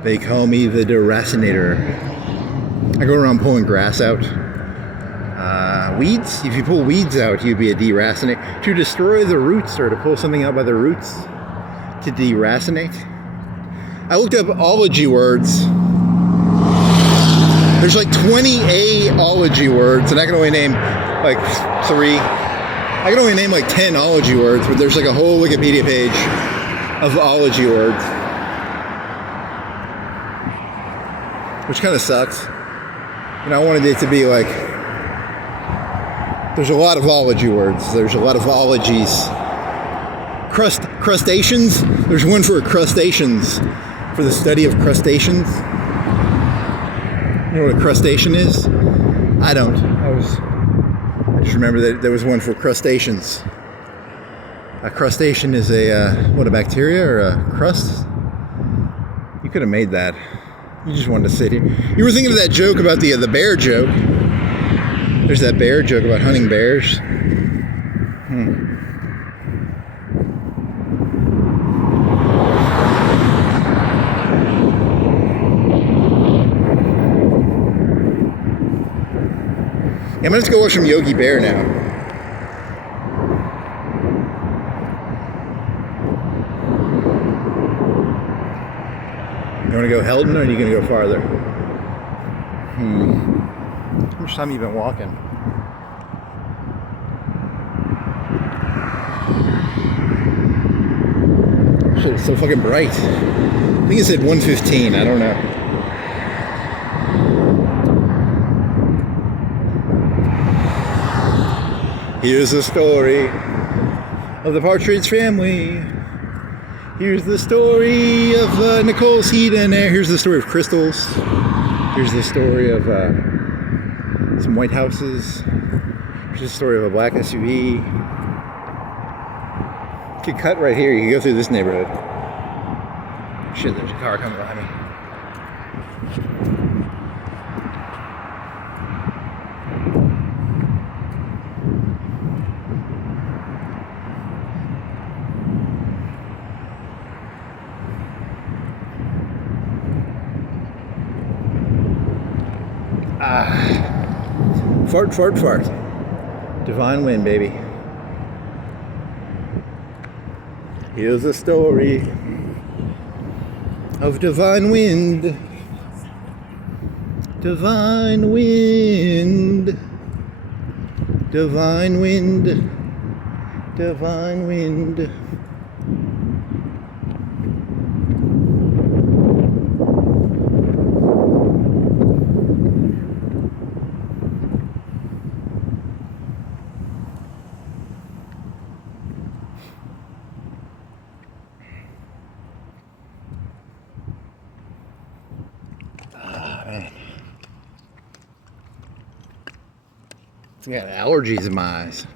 They call me the deracinator. I go around pulling grass out. Weeds? If you pull weeds out, you'd be a deracinate. To destroy the roots, or to pull something out by the roots, to deracinate. I looked up ology words. There's like 20 ology words, and I can only name like 3. I can only name like 10 ology words, but there's like a whole Wikipedia page of ology words. Which kind of sucks. And I wanted it to be like, there's a lot of ology words. There's a lot of ologies. Crustaceans? There's one for crustaceans, for the study of crustaceans. You know what a crustacean is? I don't. I just remember that there was one for crustaceans. A crustacean is a bacteria or a crust? You could have made that. You just wanted to sit here. You were thinking of that joke about the bear joke. There's that bear joke about hunting bears. I'm gonna have to go watch some Yogi Bear now. You wanna go Helton, or are you gonna go farther? How much time have you been walking? Shit, it's so fucking bright. I think it said 1:15, I don't know. Here's the story of the Partridge Family. Here's the story of Nicole's heat and air. Here's the story of crystals. Here's the story of some White Houses. Here's the story of a black SUV. You could cut right here. You can go through this neighborhood. Shit, there's a car coming behind me. Fart, fart, fart. Divine wind, baby. Here's the story of divine wind. Divine wind. Divine wind. Divine wind. Man. I got allergies in my eyes.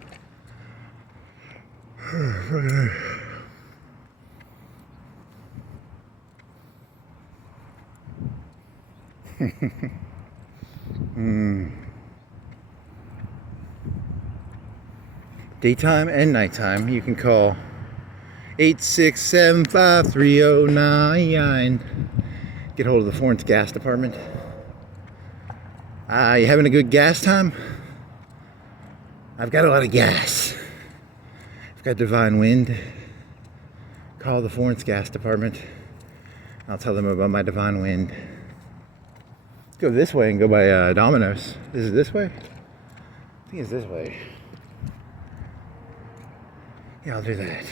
Daytime and nighttime, you can call 8675309. Get hold of the Florence Gas Department. You having a good gas time? I've got a lot of gas. I've got divine wind. Call the Florence Gas Department. I'll tell them about my divine wind. Let's go this way and go by Domino's. Is it this way? I think it's this way. Yeah, I'll do that.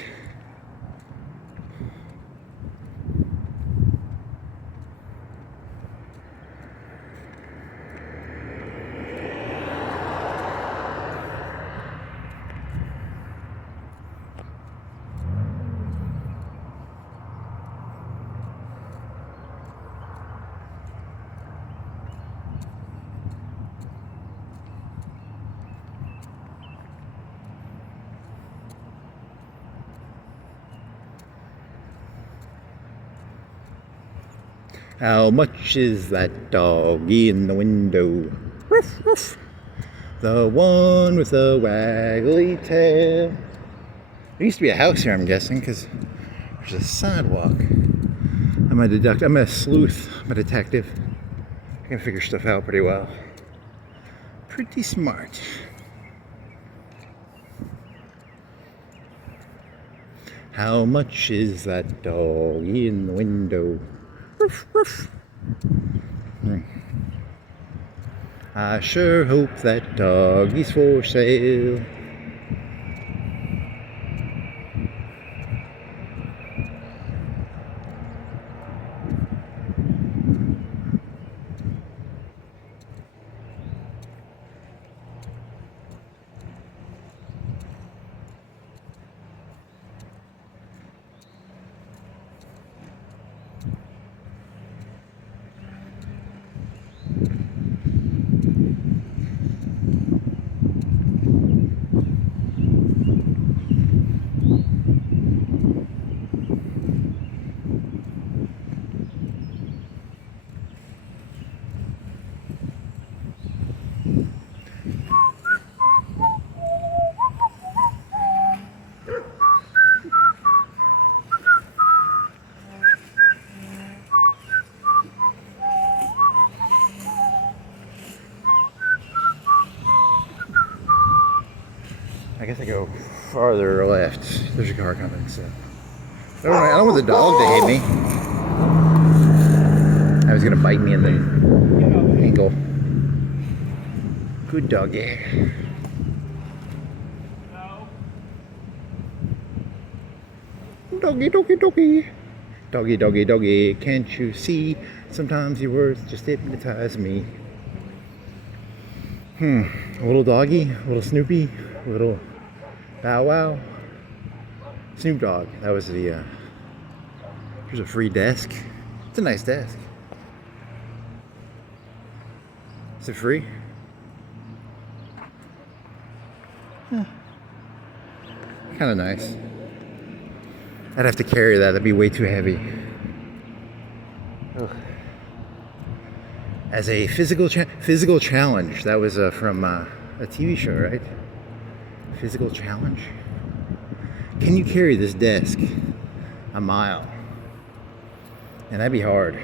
How much is that doggy in the window? Ruff, ruff. The one with the waggly tail. There used to be a house here, I'm guessing, because there's a sidewalk. I'm a sleuth. I'm a detective. I can figure stuff out pretty well. Pretty smart. How much is that doggy in the window? Ruff, ruff. I sure hope that doggy's for sale. I guess I go farther left. There's a car coming, so I don't want the dog to hit me. I was gonna bite me in the ankle. Good doggy. Doggy, doggy, doggy. Doggy, doggy, doggy. Can't you see? Sometimes your words just hypnotize me. A little doggy, a little Snoopy, a little Bow Wow. Snoop Dogg. That was the, here's a free desk. It's a nice desk. Is it free? Yeah. Kind of nice. I'd have to carry that. That'd be way too heavy. Ugh. As a physical challenge. That was from a TV show, right? Physical challenge. Can you carry this desk a mile? And that'd be hard.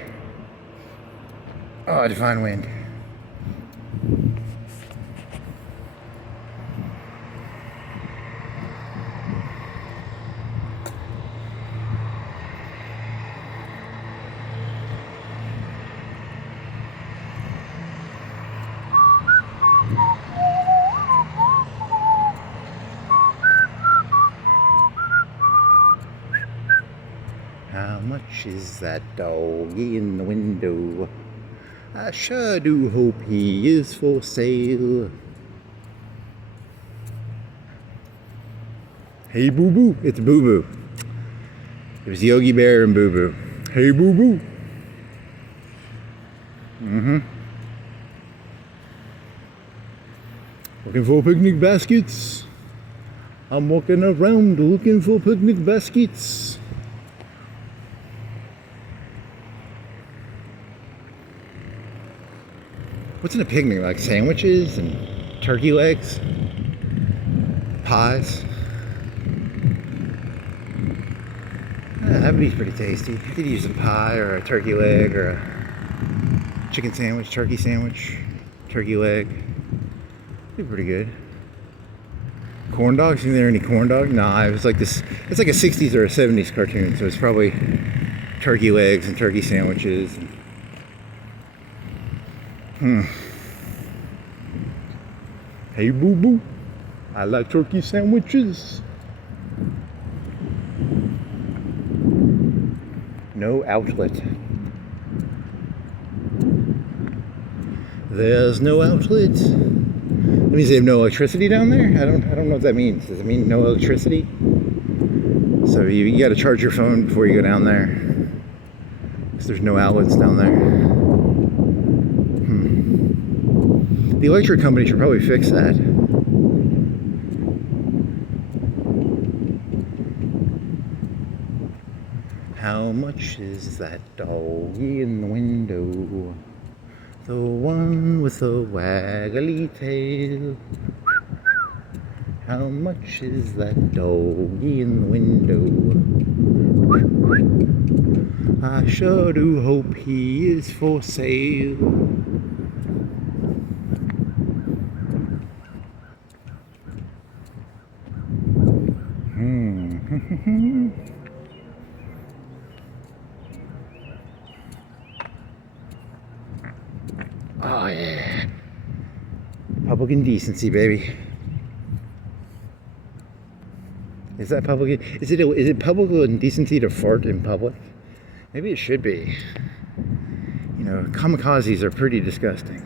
Oh, divine wind. How much is that doggy in the window? I sure do hope he is for sale. Hey Boo Boo, it's Boo Boo. It was Yogi Bear and Boo Boo. Hey Boo Boo. Looking for picnic baskets? I'm walking around looking for picnic baskets. What's in a picnic? Like sandwiches and turkey legs? Pies? That would be pretty tasty. I could use a pie or a turkey leg or a chicken sandwich, turkey sandwich, turkey leg. Be pretty good. Corn dogs? Is there any corn dog? Nah, it was like this. It's like a 60s or a 70s cartoon, so it's probably turkey legs and turkey sandwiches. Hey Boo Boo, I like turkey sandwiches. No outlet. There's no outlet. That means they have no electricity down there? I don't know what that means. Does it mean no electricity? So you got to charge your phone before you go down there, because there's no outlets down there. The electric company should probably fix that. How much is that doggy in the window? The one with the waggly tail. How much is that doggy in the window? I sure do hope he is for sale. Oh yeah. Public indecency, baby. Is that public? Is it public indecency to fart in public? Maybe it should be. You know, kamikazes are pretty disgusting.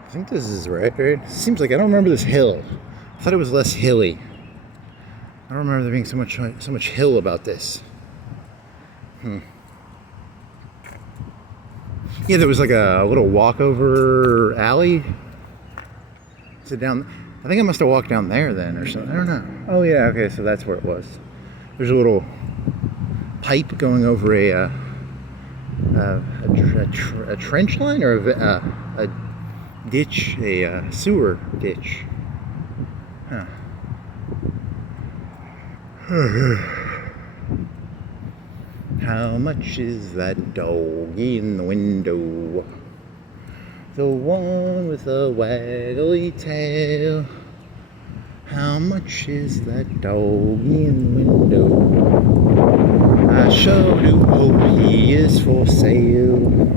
I think this is right? Seems like I don't remember this hill. I thought it was less hilly. I don't remember there being so much hill about this. Yeah, there was like a little walkover alley. Is it down? I think I must have walked down there then or something. I don't know. Oh yeah, okay, so that's where it was. There's a little pipe going over a trench line or a ditch, a sewer ditch. Huh. How much is that doggy in the window? The one with the waggly tail. How much is that doggy in the window? I sure do hope he is for sale.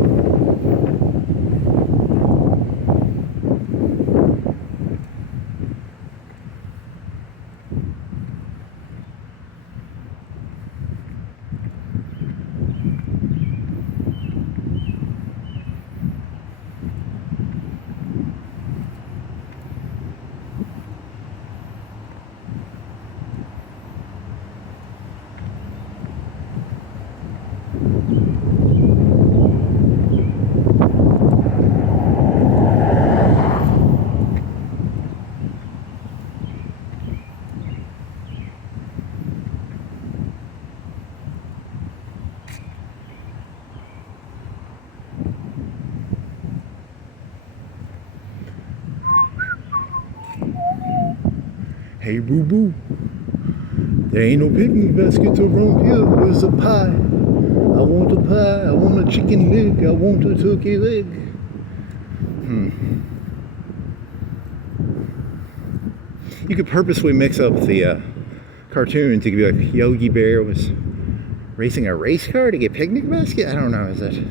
Hey Boo Boo, there ain't no picnic baskets around here. Where's a pie? I want a pie. I want a chicken leg. I want a turkey leg. You could purposely mix up the cartoons. You could be like Yogi Bear was racing a race car to get picnic basket. I don't know. Is that you're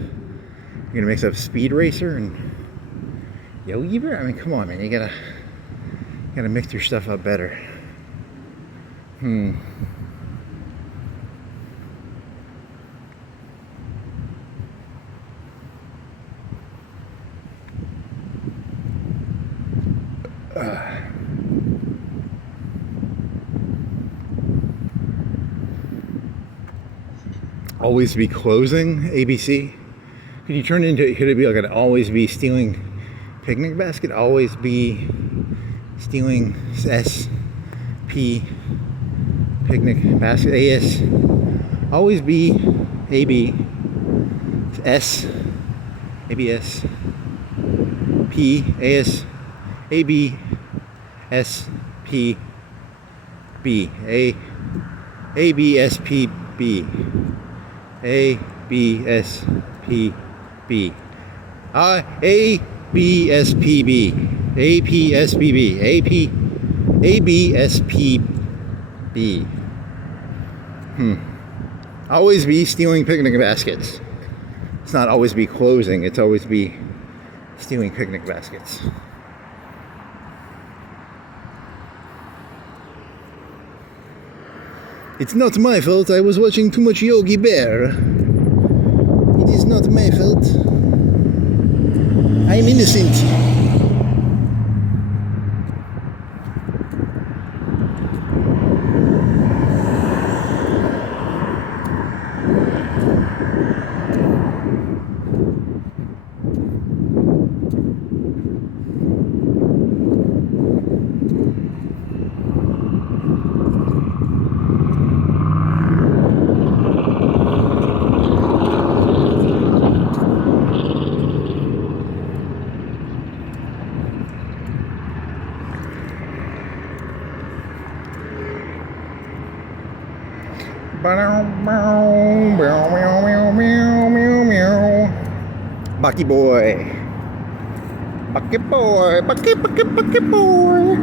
gonna mix up Speed Racer and Yogi Bear? I mean, come on, man. You gotta mix your stuff up better. Always be closing, ABC. Could you turn into, could it be like an always be stealing picnic basket? Always be stealing SP picnic basket. AS. Always be AB. S. ABS. P. AS. AB. S. P. B. A. ABSPB. ABSPB. ABSPB. APSPB. ABSPB. Always be stealing picnic baskets. It's not always be closing, it's always be stealing picnic baskets. It's not my fault, I was watching too much Yogi Bear. It is not my fault. I'm innocent. Bucky boy. Bucky boy. Bucky boy.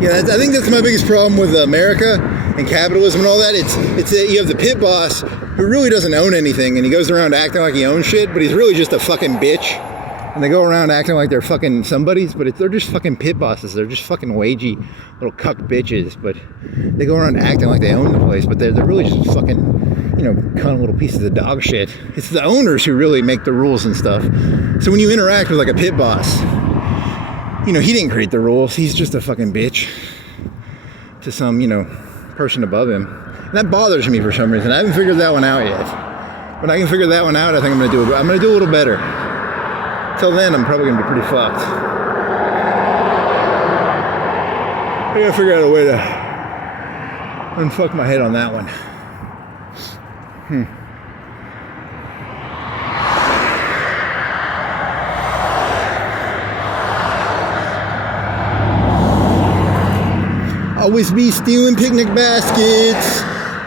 Yeah, I think that's my biggest problem with America and capitalism and all that. It's that you have the pit boss who really doesn't own anything, and he goes around acting like he owns shit, but he's really just a fucking bitch. And they go around acting like they're fucking somebodies, but they're just fucking pit bosses. They're just fucking wagey little cuck bitches. But they go around acting like they own the place, but they're really just fucking, you know, cunt little pieces of dog shit. It's the owners who really make the rules and stuff. So when you interact with like a pit boss, you know, he didn't create the rules. He's just a fucking bitch to some, you know, person above him. And that bothers me for some reason. I haven't figured that one out yet. When I can figure that one out, I think I'm gonna do a little better. Till then, I'm probably gonna be pretty fucked. I gotta figure out a way to unfuck my head on that one. Always be stealing picnic baskets.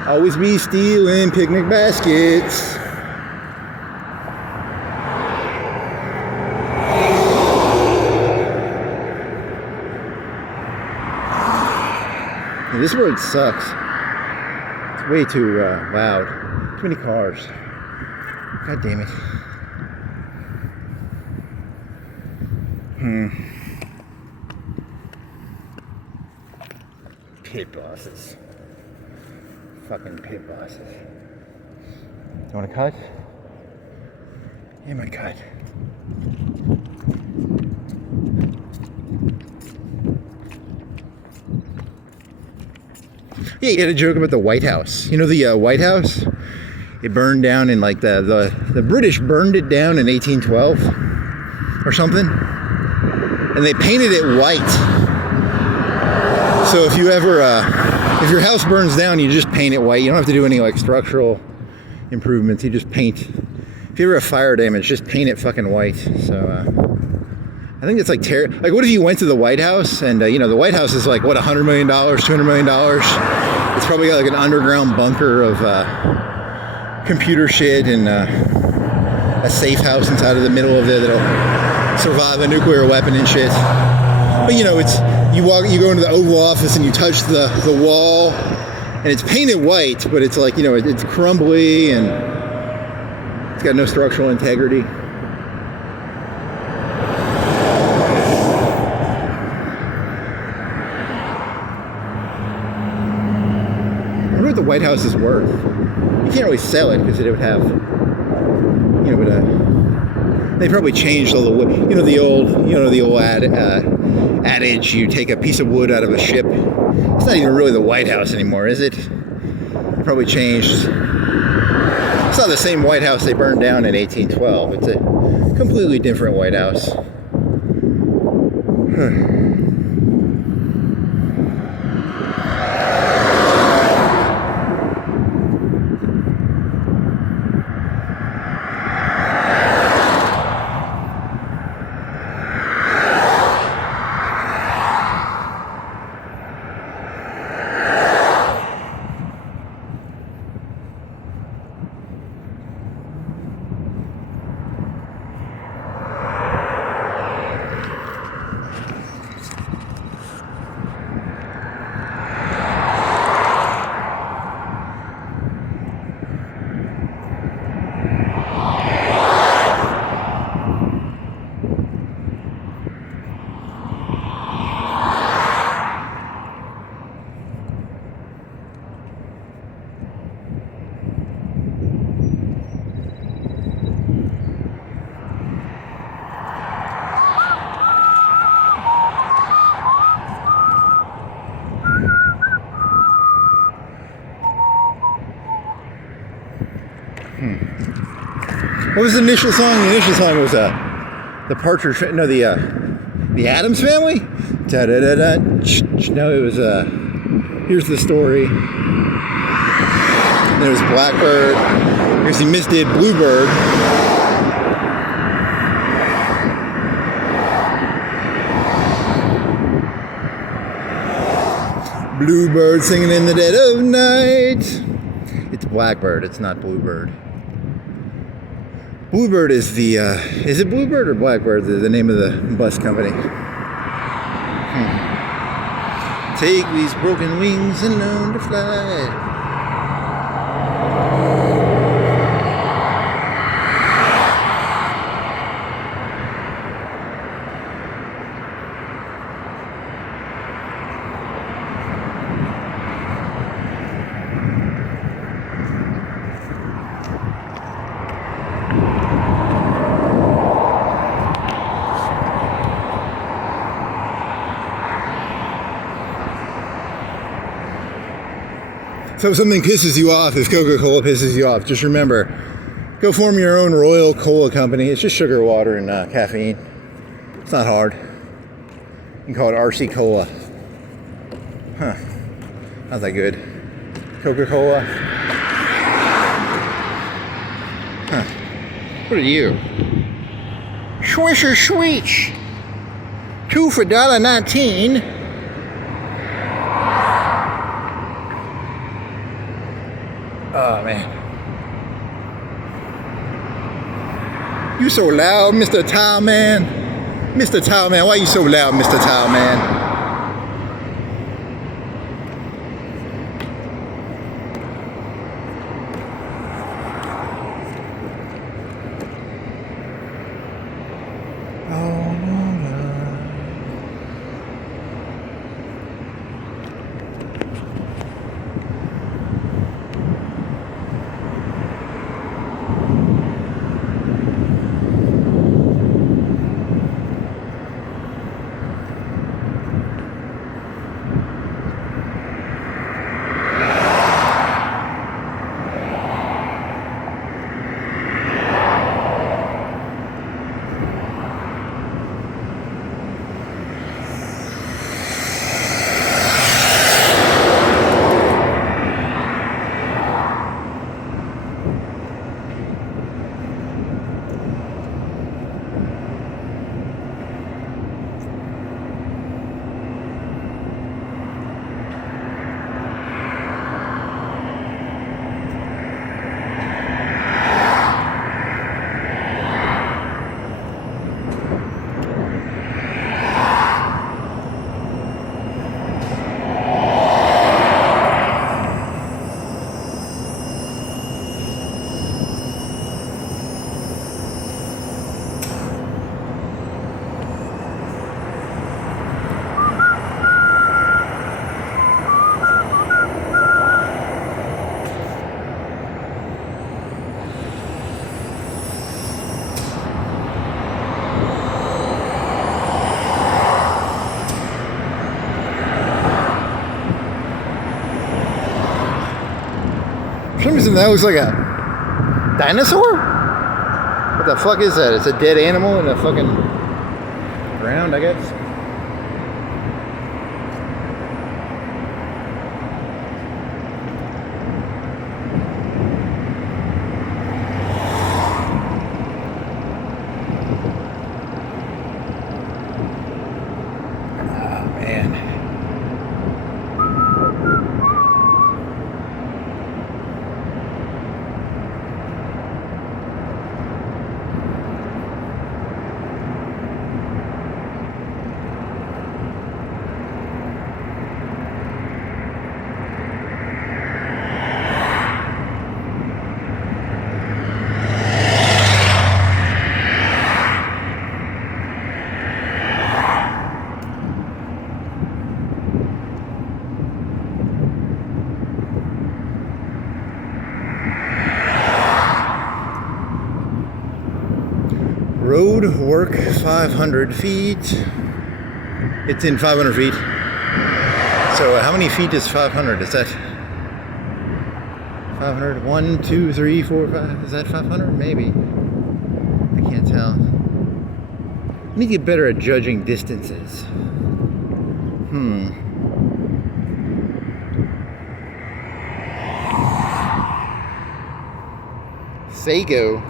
Always be stealing picnic baskets. This road sucks. It's way too loud. Too many cars. God damn it. Pit bosses. Fucking pit bosses. You want to cut? Yeah, my cut. Yeah, you had a joke about the White House. You know the White House? It burned down in like the British burned it down in 1812 or something. And they painted it white. So if you ever, if your house burns down, you just paint it white. You don't have to do any like structural improvements. You just paint. If you ever have fire damage, just paint it fucking white. So I think it's like like what if you went to the White House and you know the White House is like what, $100 million, $200 million. It's probably got like an underground bunker of computer shit and a safe house inside of the middle of there that'll survive a nuclear weapon and shit. But you know, it's you go into the Oval Office and you touch the wall and it's painted white, but it's like, you know, it's crumbly and it's got no structural integrity. I wonder what the White House is worth. You can't really sell it because it would have, you know, but they probably changed all the wood. You know the old adage: you take a piece of wood out of a ship. It's not even really the White House anymore, is it? It probably changed. It's not the same White House they burned down in 1812. It's a completely different White House. What was the initial song? The initial song was the Partridge. No, the Addams Family. Da da da da. No, it was Here's the Story. And there was Blackbird. Here's he misdid Bluebird. Bluebird singing in the dead of night. It's Blackbird. It's not Bluebird. Bluebird is the, is it Bluebird or Blackbird, the name of the bus company? Take these broken wings and learn to fly. So if something pisses you off, if Coca-Cola pisses you off, just remember, go form your own Royal Cola company. It's just sugar, water, and caffeine. It's not hard. You can call it RC Cola. Huh. Not that good. Coca-Cola. Huh. What are you? Swisher Sweets. 2 for $1.19. Oh, man. You so loud, Mr. Tile Man. Mr. Tile Man, why you so loud, Mr. Tile Man? For some reason that looks like a dinosaur? What the fuck is that? It's a dead animal in the fucking ground, I guess. Road work 500 feet. It's in 500 feet. So how many feet is 500? Is that 500? 1, 2, 3, 4, 5. Is that 500? Maybe. I can't tell. I need to get better at judging distances. Fago.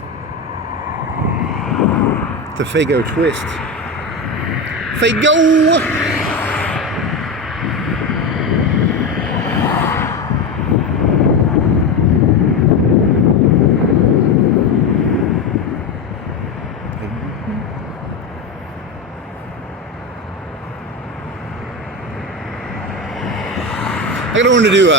It's a Fago twist. Fago! I gotta learn to do,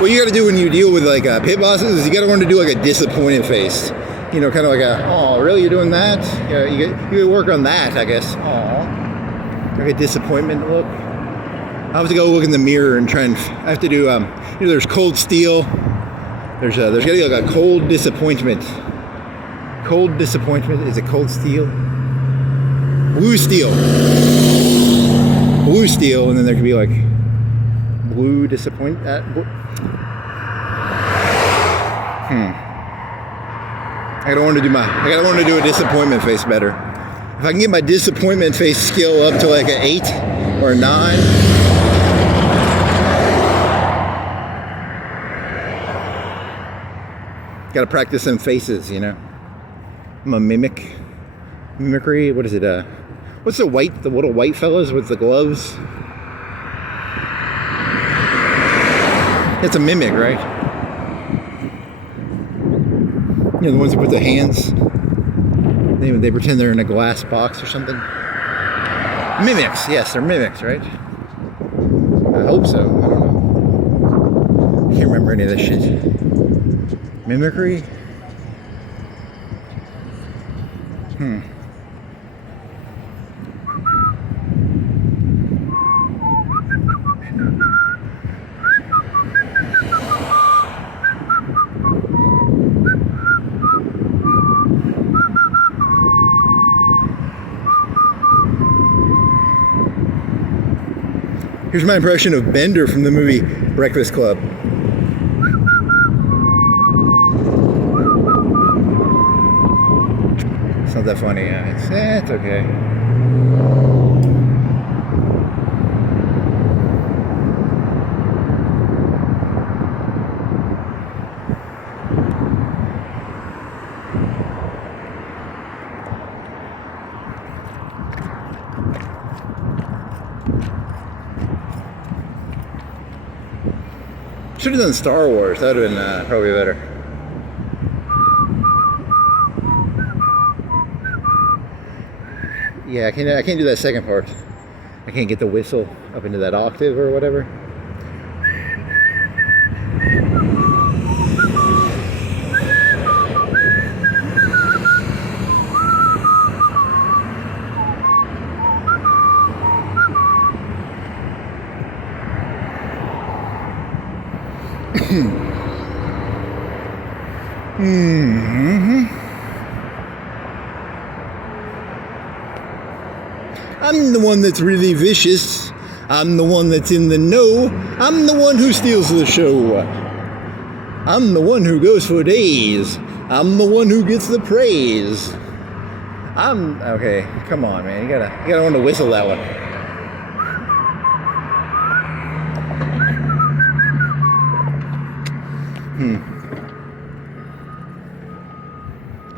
what you gotta do when you deal with like pit bosses is you gotta learn to do like a disappointed face. You know, kind of like a, oh, really, you're doing that? You gotta work on that, I guess. Aw. Like a disappointment look. I have to go look in the mirror and try and, I have to do, you know, there's cold steel. There's gotta be like a cold disappointment. Cold disappointment, is it cold steel? Blue steel. Blue steel, and then there could be like blue disappointment. I gotta learn to do a disappointment face better. If I can get my disappointment face skill up to like an 8 or a 9. Gotta practice them faces, you know. I'm a mimicry. What is it? What's the little white fellas with the gloves? It's a mimic, right? You know, the ones who put the hands. They pretend they're in a glass box or something. Mimics, yes, they're mimics, right? I hope so. I don't know. I can't remember any of this shit. Mimicry? Here's my impression of Bender from the movie Breakfast Club. It's not that funny. It's okay. Should have done Star Wars. That would have been probably better. Yeah, I can't do that second part. I can't get the whistle up into that octave or whatever. I'm the one that's really vicious. I'm the one that's in the know. I'm the one who steals the show. I'm the one who goes for days. I'm the one who gets the praise. Okay, come on, man. You gotta want to whistle that one.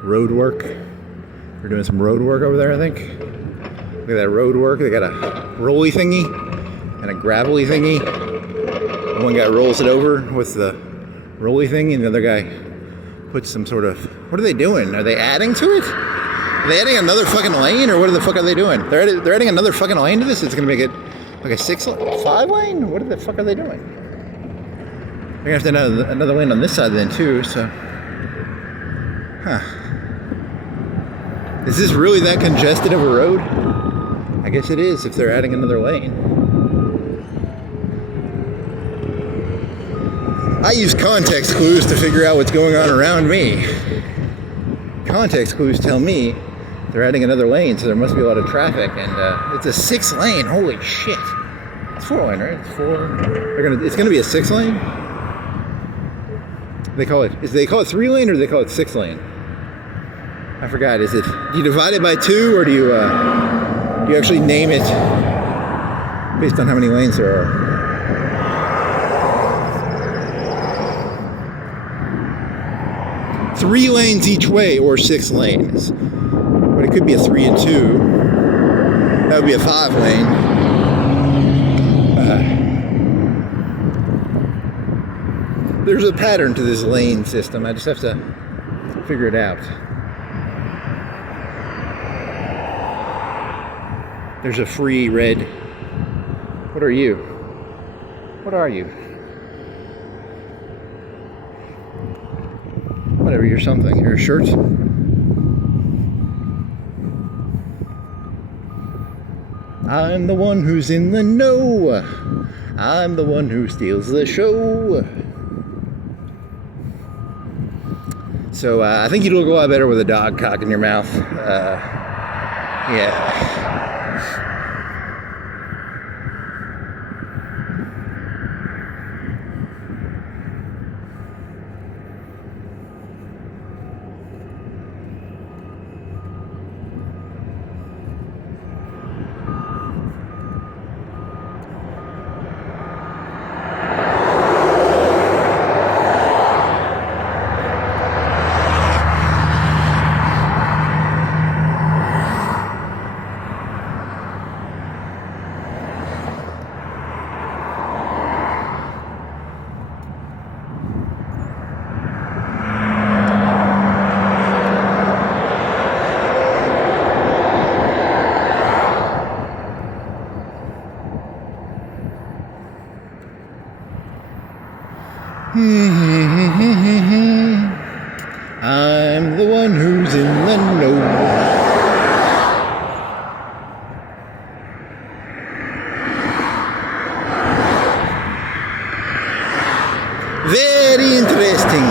Road work. We're doing some road work over there, I think. Look at that road work. They got a rolly thingy and a gravelly thingy. One guy rolls it over with the rolly thingy, and the other guy puts some sort of... What are they doing? Are they adding to it? Are they adding another fucking lane, or what the fuck are they doing? They're adding another fucking lane to this? It's going to make it like a 5 lane? What the fuck are they doing? They're going to have to add another lane on this side then, too, so... Huh. Is this really that congested of a road? I guess it is if they're adding another lane. I use context clues to figure out what's going on around me. Context clues tell me they're adding another lane, so there must be a lot of traffic, and it's a 6 lane. Holy shit! It's 4 lane, right? It's 4. It's gonna be a 6 lane. They call it 3 lane or do they call it 6 lane? I forgot. Do you divide it by 2 or do you actually name it based on how many lanes there are? Three lanes each way or 6 lanes. But it could be a 3 and 2. That would be a 5 lane. There's a pattern to this lane system. I just have to figure it out. There's a free red. What are you? What are you? Whatever, you're something. You're a shirt. I'm the one who's in the know. I'm the one who steals the show. So I think you'd look a lot better with a dog cock in your mouth. Yeah. I'm the one who's in the know. Very interesting,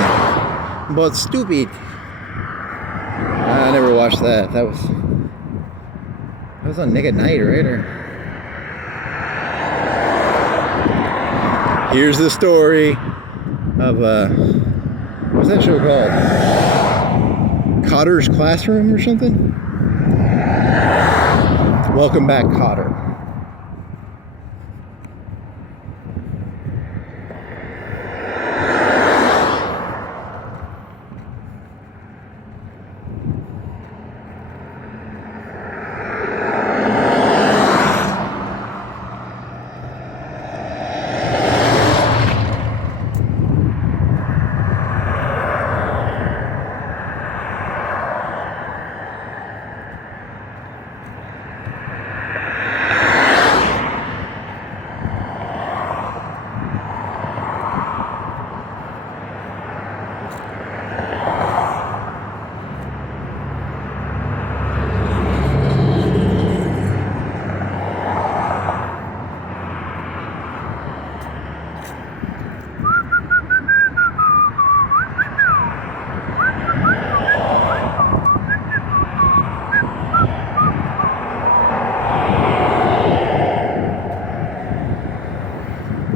but stupid. I never watched that. That was on Nick at Night, right? Or... Here's the story of what's that show called? Cotter's Classroom or something? Welcome back, Cotter.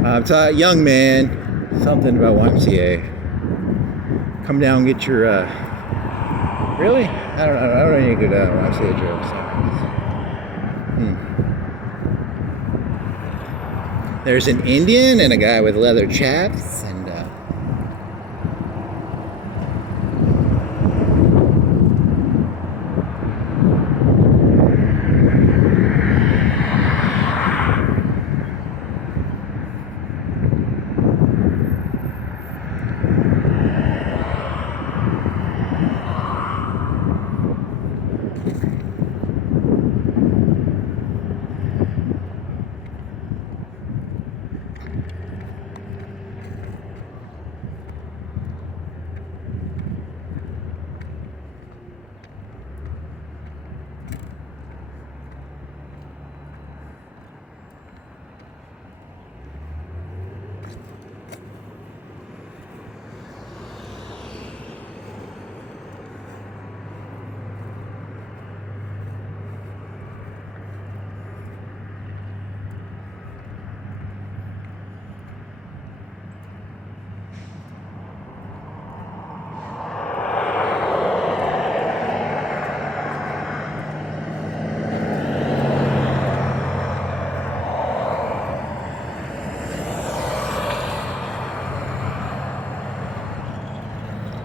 I'm talking young man, something about YMCA. Come down and get your, really? I don't know any good YMCA jokes. There's an Indian and a guy with leather chaps, and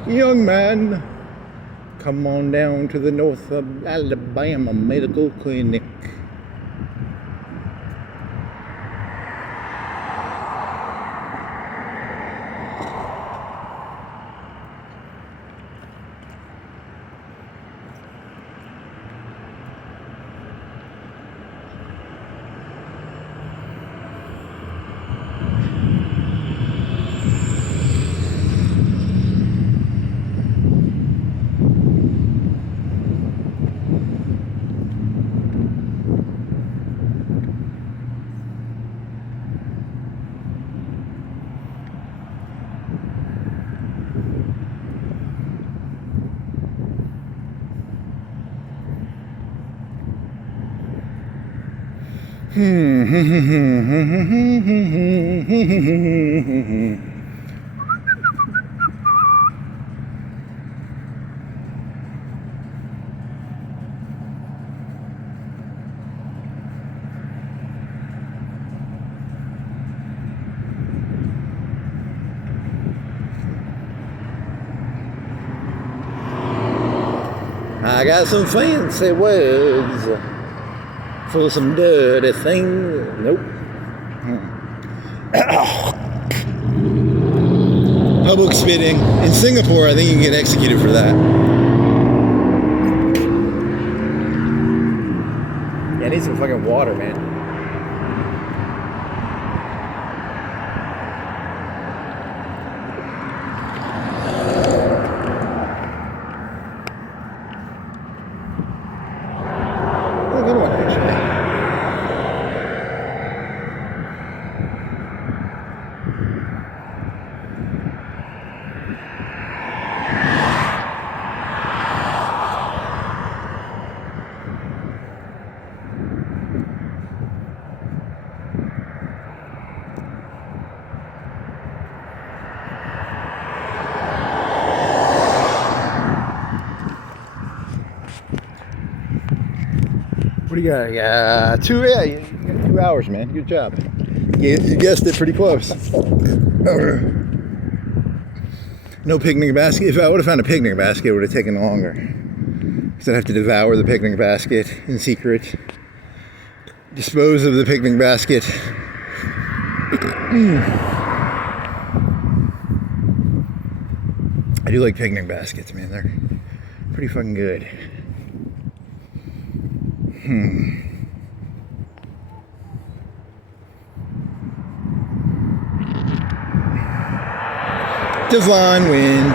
young man, come on down to the North of Alabama Medical Clinic. I got some fancy words for some dirty things. Nope. Public spitting. In Singapore, I think you can get executed for that. Yeah, I need some fucking water, man. do you got? Yeah, 2 hours, man. Good job. You guessed it pretty close. No picnic basket. If I would have found a picnic basket, it would have taken longer. Because I'd have to devour the picnic basket in secret. Dispose of the picnic basket. I do like picnic baskets, man. They're pretty fucking good. Divine wind.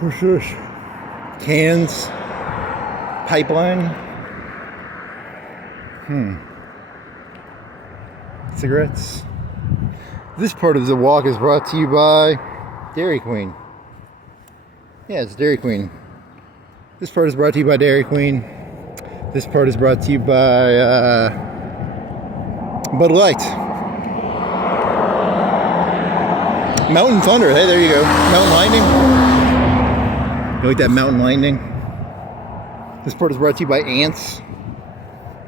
What's this? Cans. Pipeline. Cigarettes. This part of the walk is brought to you by Dairy Queen. Yeah, it's Dairy Queen. This part is brought to you by Dairy Queen. This part is brought to you by Bud Light. Mountain Thunder. Hey, there you go. Mountain Lightning. You like that Mountain Lightning? This part is brought to you by Ants.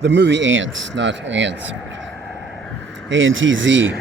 The movie Ants, not Ants. A-N-T-Z.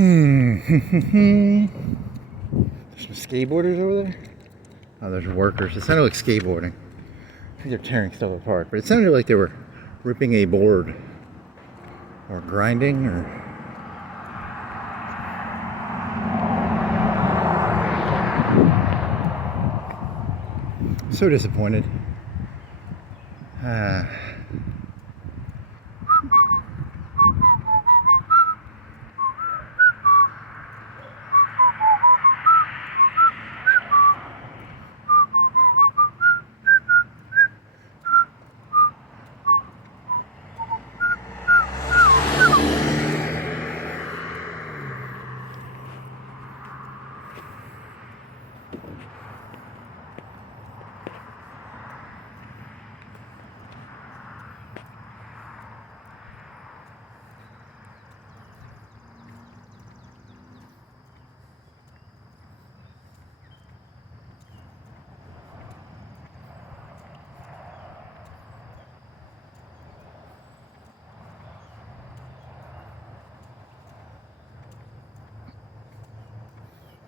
There's some skateboarders over there. Oh, there's workers. It sounded like skateboarding. I think they're tearing stuff apart, but it sounded like they were ripping a board or grinding or. So disappointed.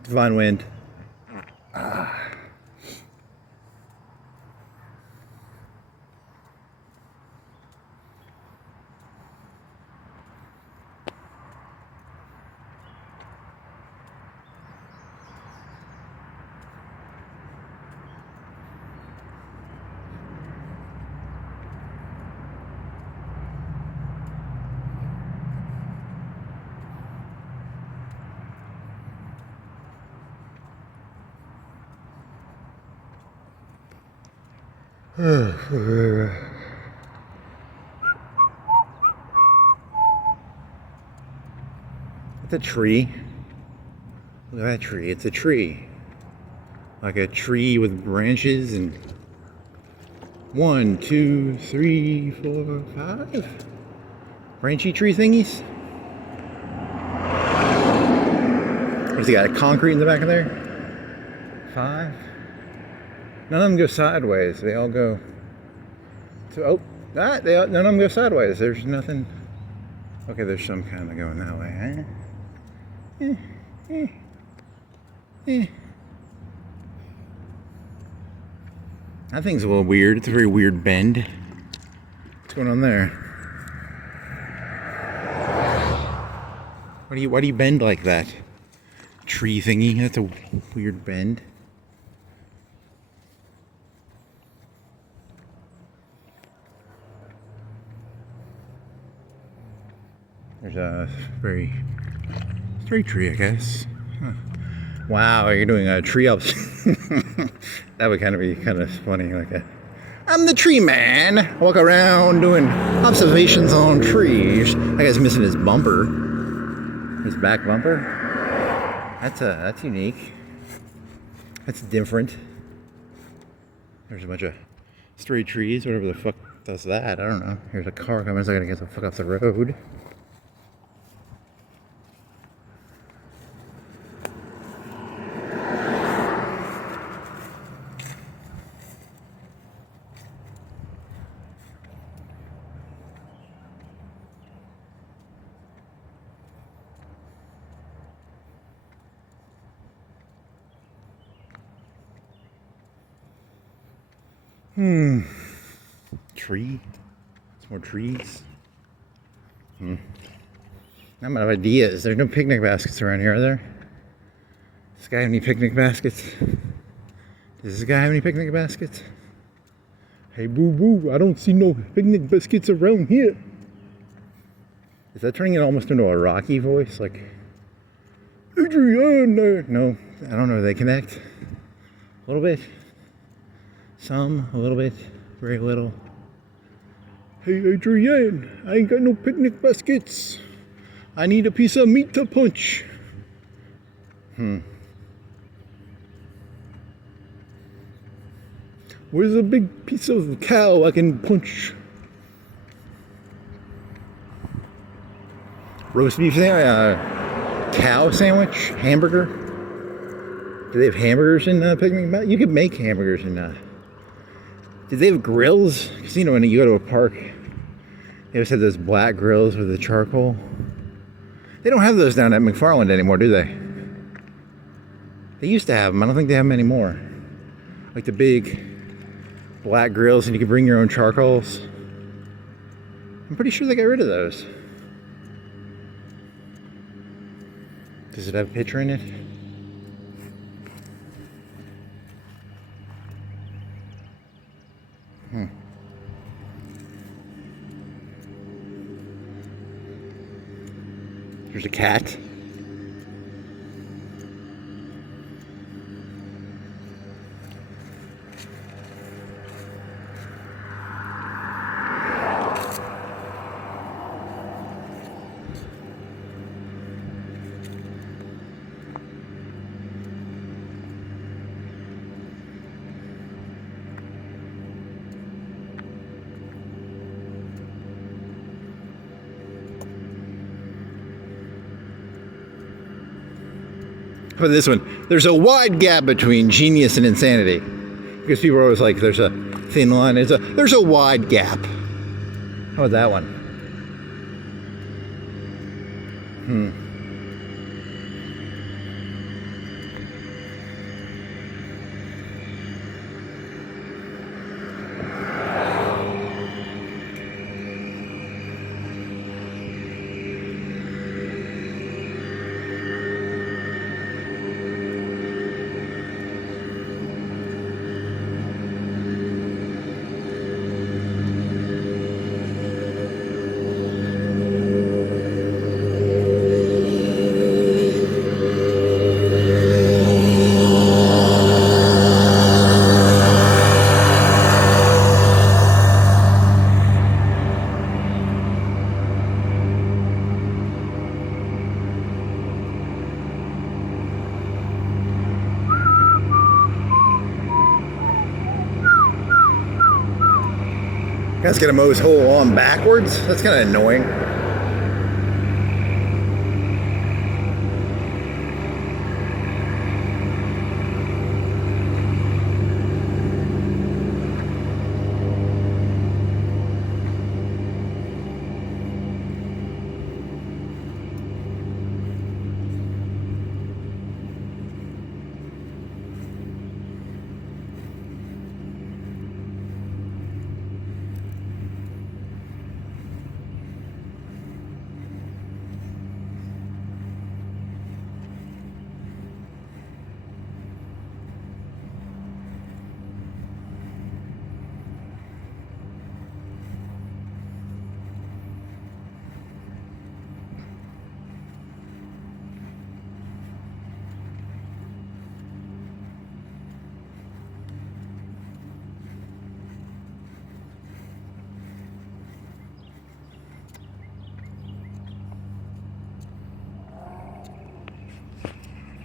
Divine wind. It's a tree. Look at that tree. It's a tree. Like a tree with branches and 1, 2, 3, 4, 5 branchy tree thingies. What's he got? Concrete in the back of there? 5. None of them go sideways. They all go. None of them go sideways. There's nothing. Okay, there's some kind of going that way. That thing's a little weird. It's a very weird bend. What's going on there? Why do you bend like that? Tree thingy. That's a weird bend. There's a very straight tree, I guess. Huh. Wow, you're doing a tree ups. That would be kind of funny. I'm the tree man. I walk around doing observations on trees. That guy's missing his bumper, his back bumper. That's unique. That's different. There's a bunch of straight trees. Whatever the fuck does that? I don't know. Here's a car coming, so I gotta get the fuck off the road. Tree. Some more trees. I'm out of ideas. There's no picnic baskets around here, are there? Does this guy have any picnic baskets? Does this guy have any picnic baskets? Hey, boo boo, I don't see no picnic baskets around here. Is that turning it almost into a Rocky voice? Like, Adrian? No, I don't know. Do they connect? A little bit. Some, a little bit, very little. Hey, Adrian, I ain't got no picnic baskets. I need a piece of meat to punch. Where's a big piece of cow I can punch? Roast beef sandwich, cow sandwich, hamburger. Do they have hamburgers in picnic baskets? You could make hamburgers in Did they have grills? Because when you go to a park, they always have those black grills with the charcoal. They don't have those down at McFarland anymore, do they? They used to have them. I don't think they have them anymore. Like the big black grills, and you could bring your own charcoals. I'm pretty sure they got rid of those. Does it have a picture in it? There's a cat. For this one, there's a wide gap between genius and insanity, because people are always like, there's a thin line. There's a wide gap. How about that one? Guy's gonna mow his whole lawn backwards. That's kind of annoying.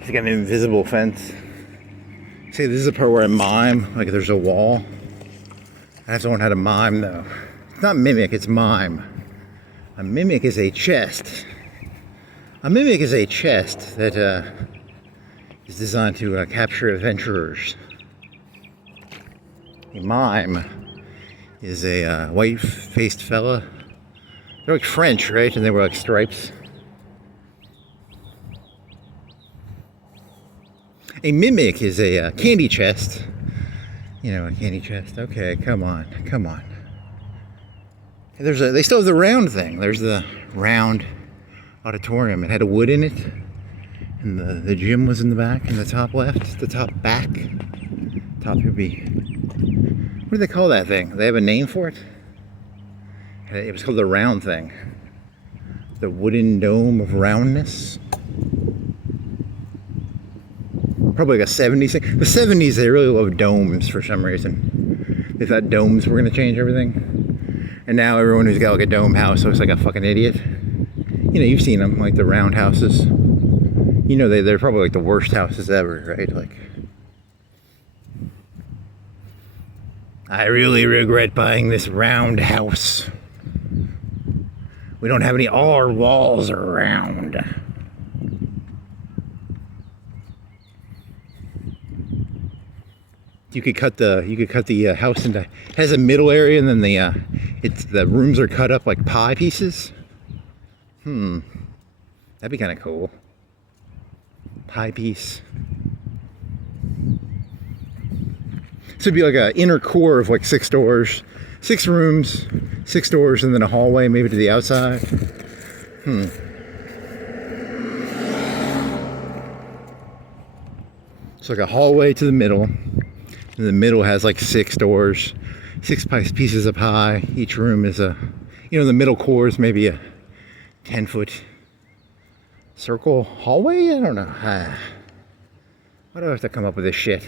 He's got an invisible fence. See, this is the part where I mime, like there's a wall. I have to learn how to mime though. It's not mimic, it's mime. A mimic is a chest. A mimic is a chest that is designed to capture adventurers. A mime is a white-faced fella. They're like French, right? And they were like stripes. A mimic is a candy chest. You know, a candy chest. Okay, come on, come on. They still have the round thing. There's the round auditorium. It had a wood in it. And the gym was in the back, in the top left, the top back. Top would be, what do they call that thing? They have a name for it? It was called the round thing. The wooden dome of roundness. Probably like a 70s thing. The 70s, they really loved domes for some reason. They thought domes were going to change everything. And now everyone who's got like a dome house looks like a fucking idiot. You know, you've seen them, like the round houses. You know, they're probably like the worst houses ever, right? Like, I really regret buying this round house. We don't have all our walls are round. You could cut the house into, it has a middle area, and then the rooms are cut up like pie pieces. That'd be kind of cool. Pie piece. So it'd be like an inner core of like 6 doors, 6 rooms, 6 doors, and then a hallway maybe to the outside. It's like a hallway to the middle. And the middle has like 6 doors, 6 pieces of pie. Each room is the middle core is maybe a 10-foot circle hallway? I don't know. Why do I have to come up with this shit?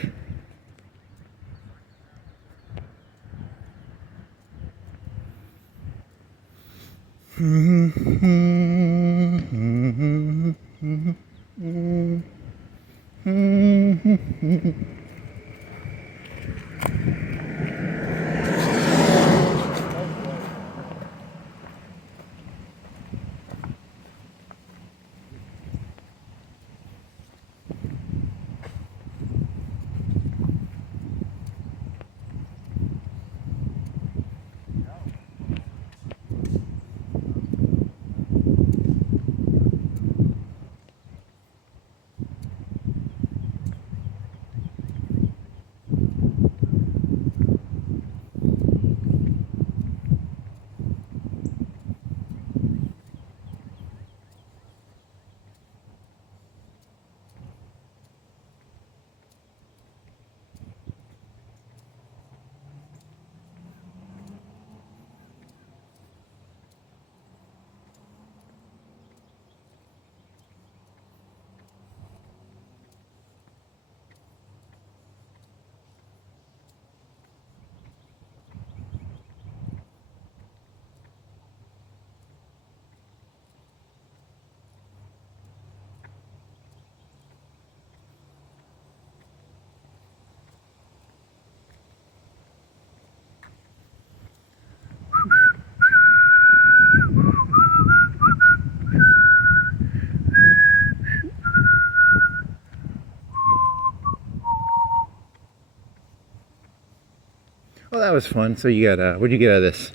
Well, that was fun. So you got, what'd you get out of this?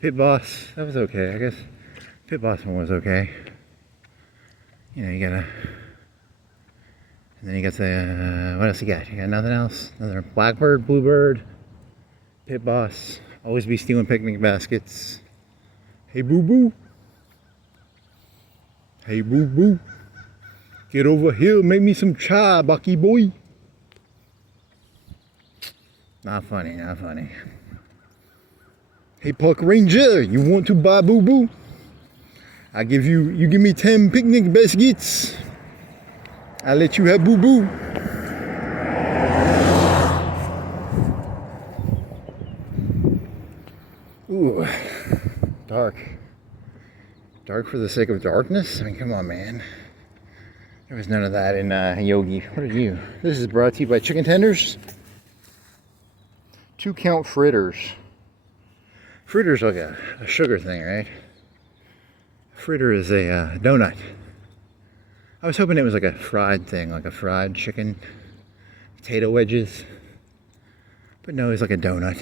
Pit Boss, that was okay, I guess. Pit Boss one was okay. You know, you gotta, and then you got the, what else you got? You got nothing else? Another Blackbird, Bluebird, Pit Boss, always be stealing picnic baskets. Hey, boo boo. Hey, boo boo. Get over here, make me some chai, Bucky boy. Not funny, not funny. Hey, Park Ranger, you want to buy boo boo? I give you, you give me 10 picnic baskets. I let you have boo boo. Ooh, dark. Dark for the sake of darkness? I mean, come on, man. There was none of that in Yogi. What are you? This is brought to you by Chicken Tenders. 2-count fritters. Fritters like a sugar thing, right? Fritter is a donut. I was hoping it was like a fried thing, like a fried chicken, potato wedges. But no, it's like a donut.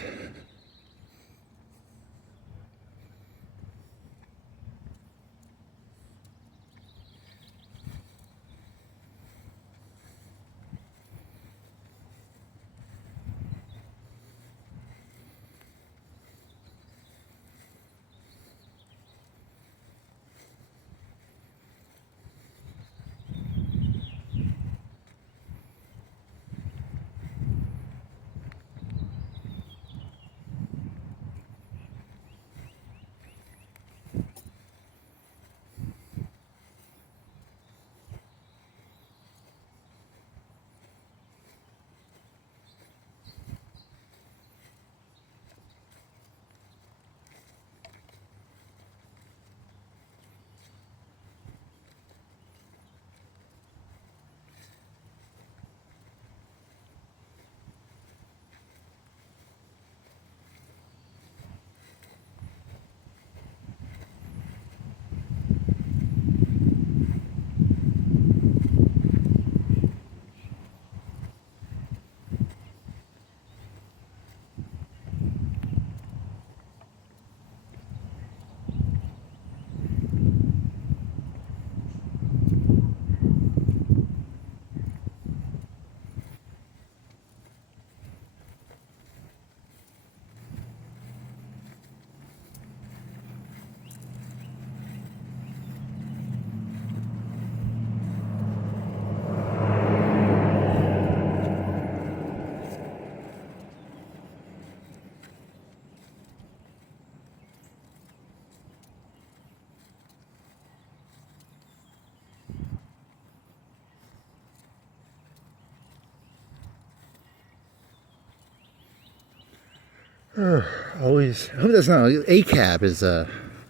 Always, I hope that's not, ACAB is,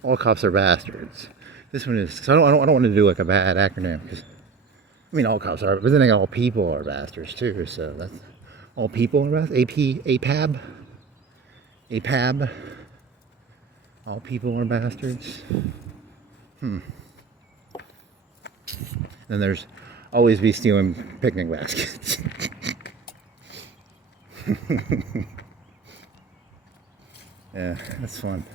all cops are bastards. This one is, so I don't want to do like a bad acronym, because, I mean, all cops are, but then all people are bastards too, so that's, all people are bastards, APAB, APAB, all people are bastards. Then there's always be stealing picnic baskets. Yeah, that's fun.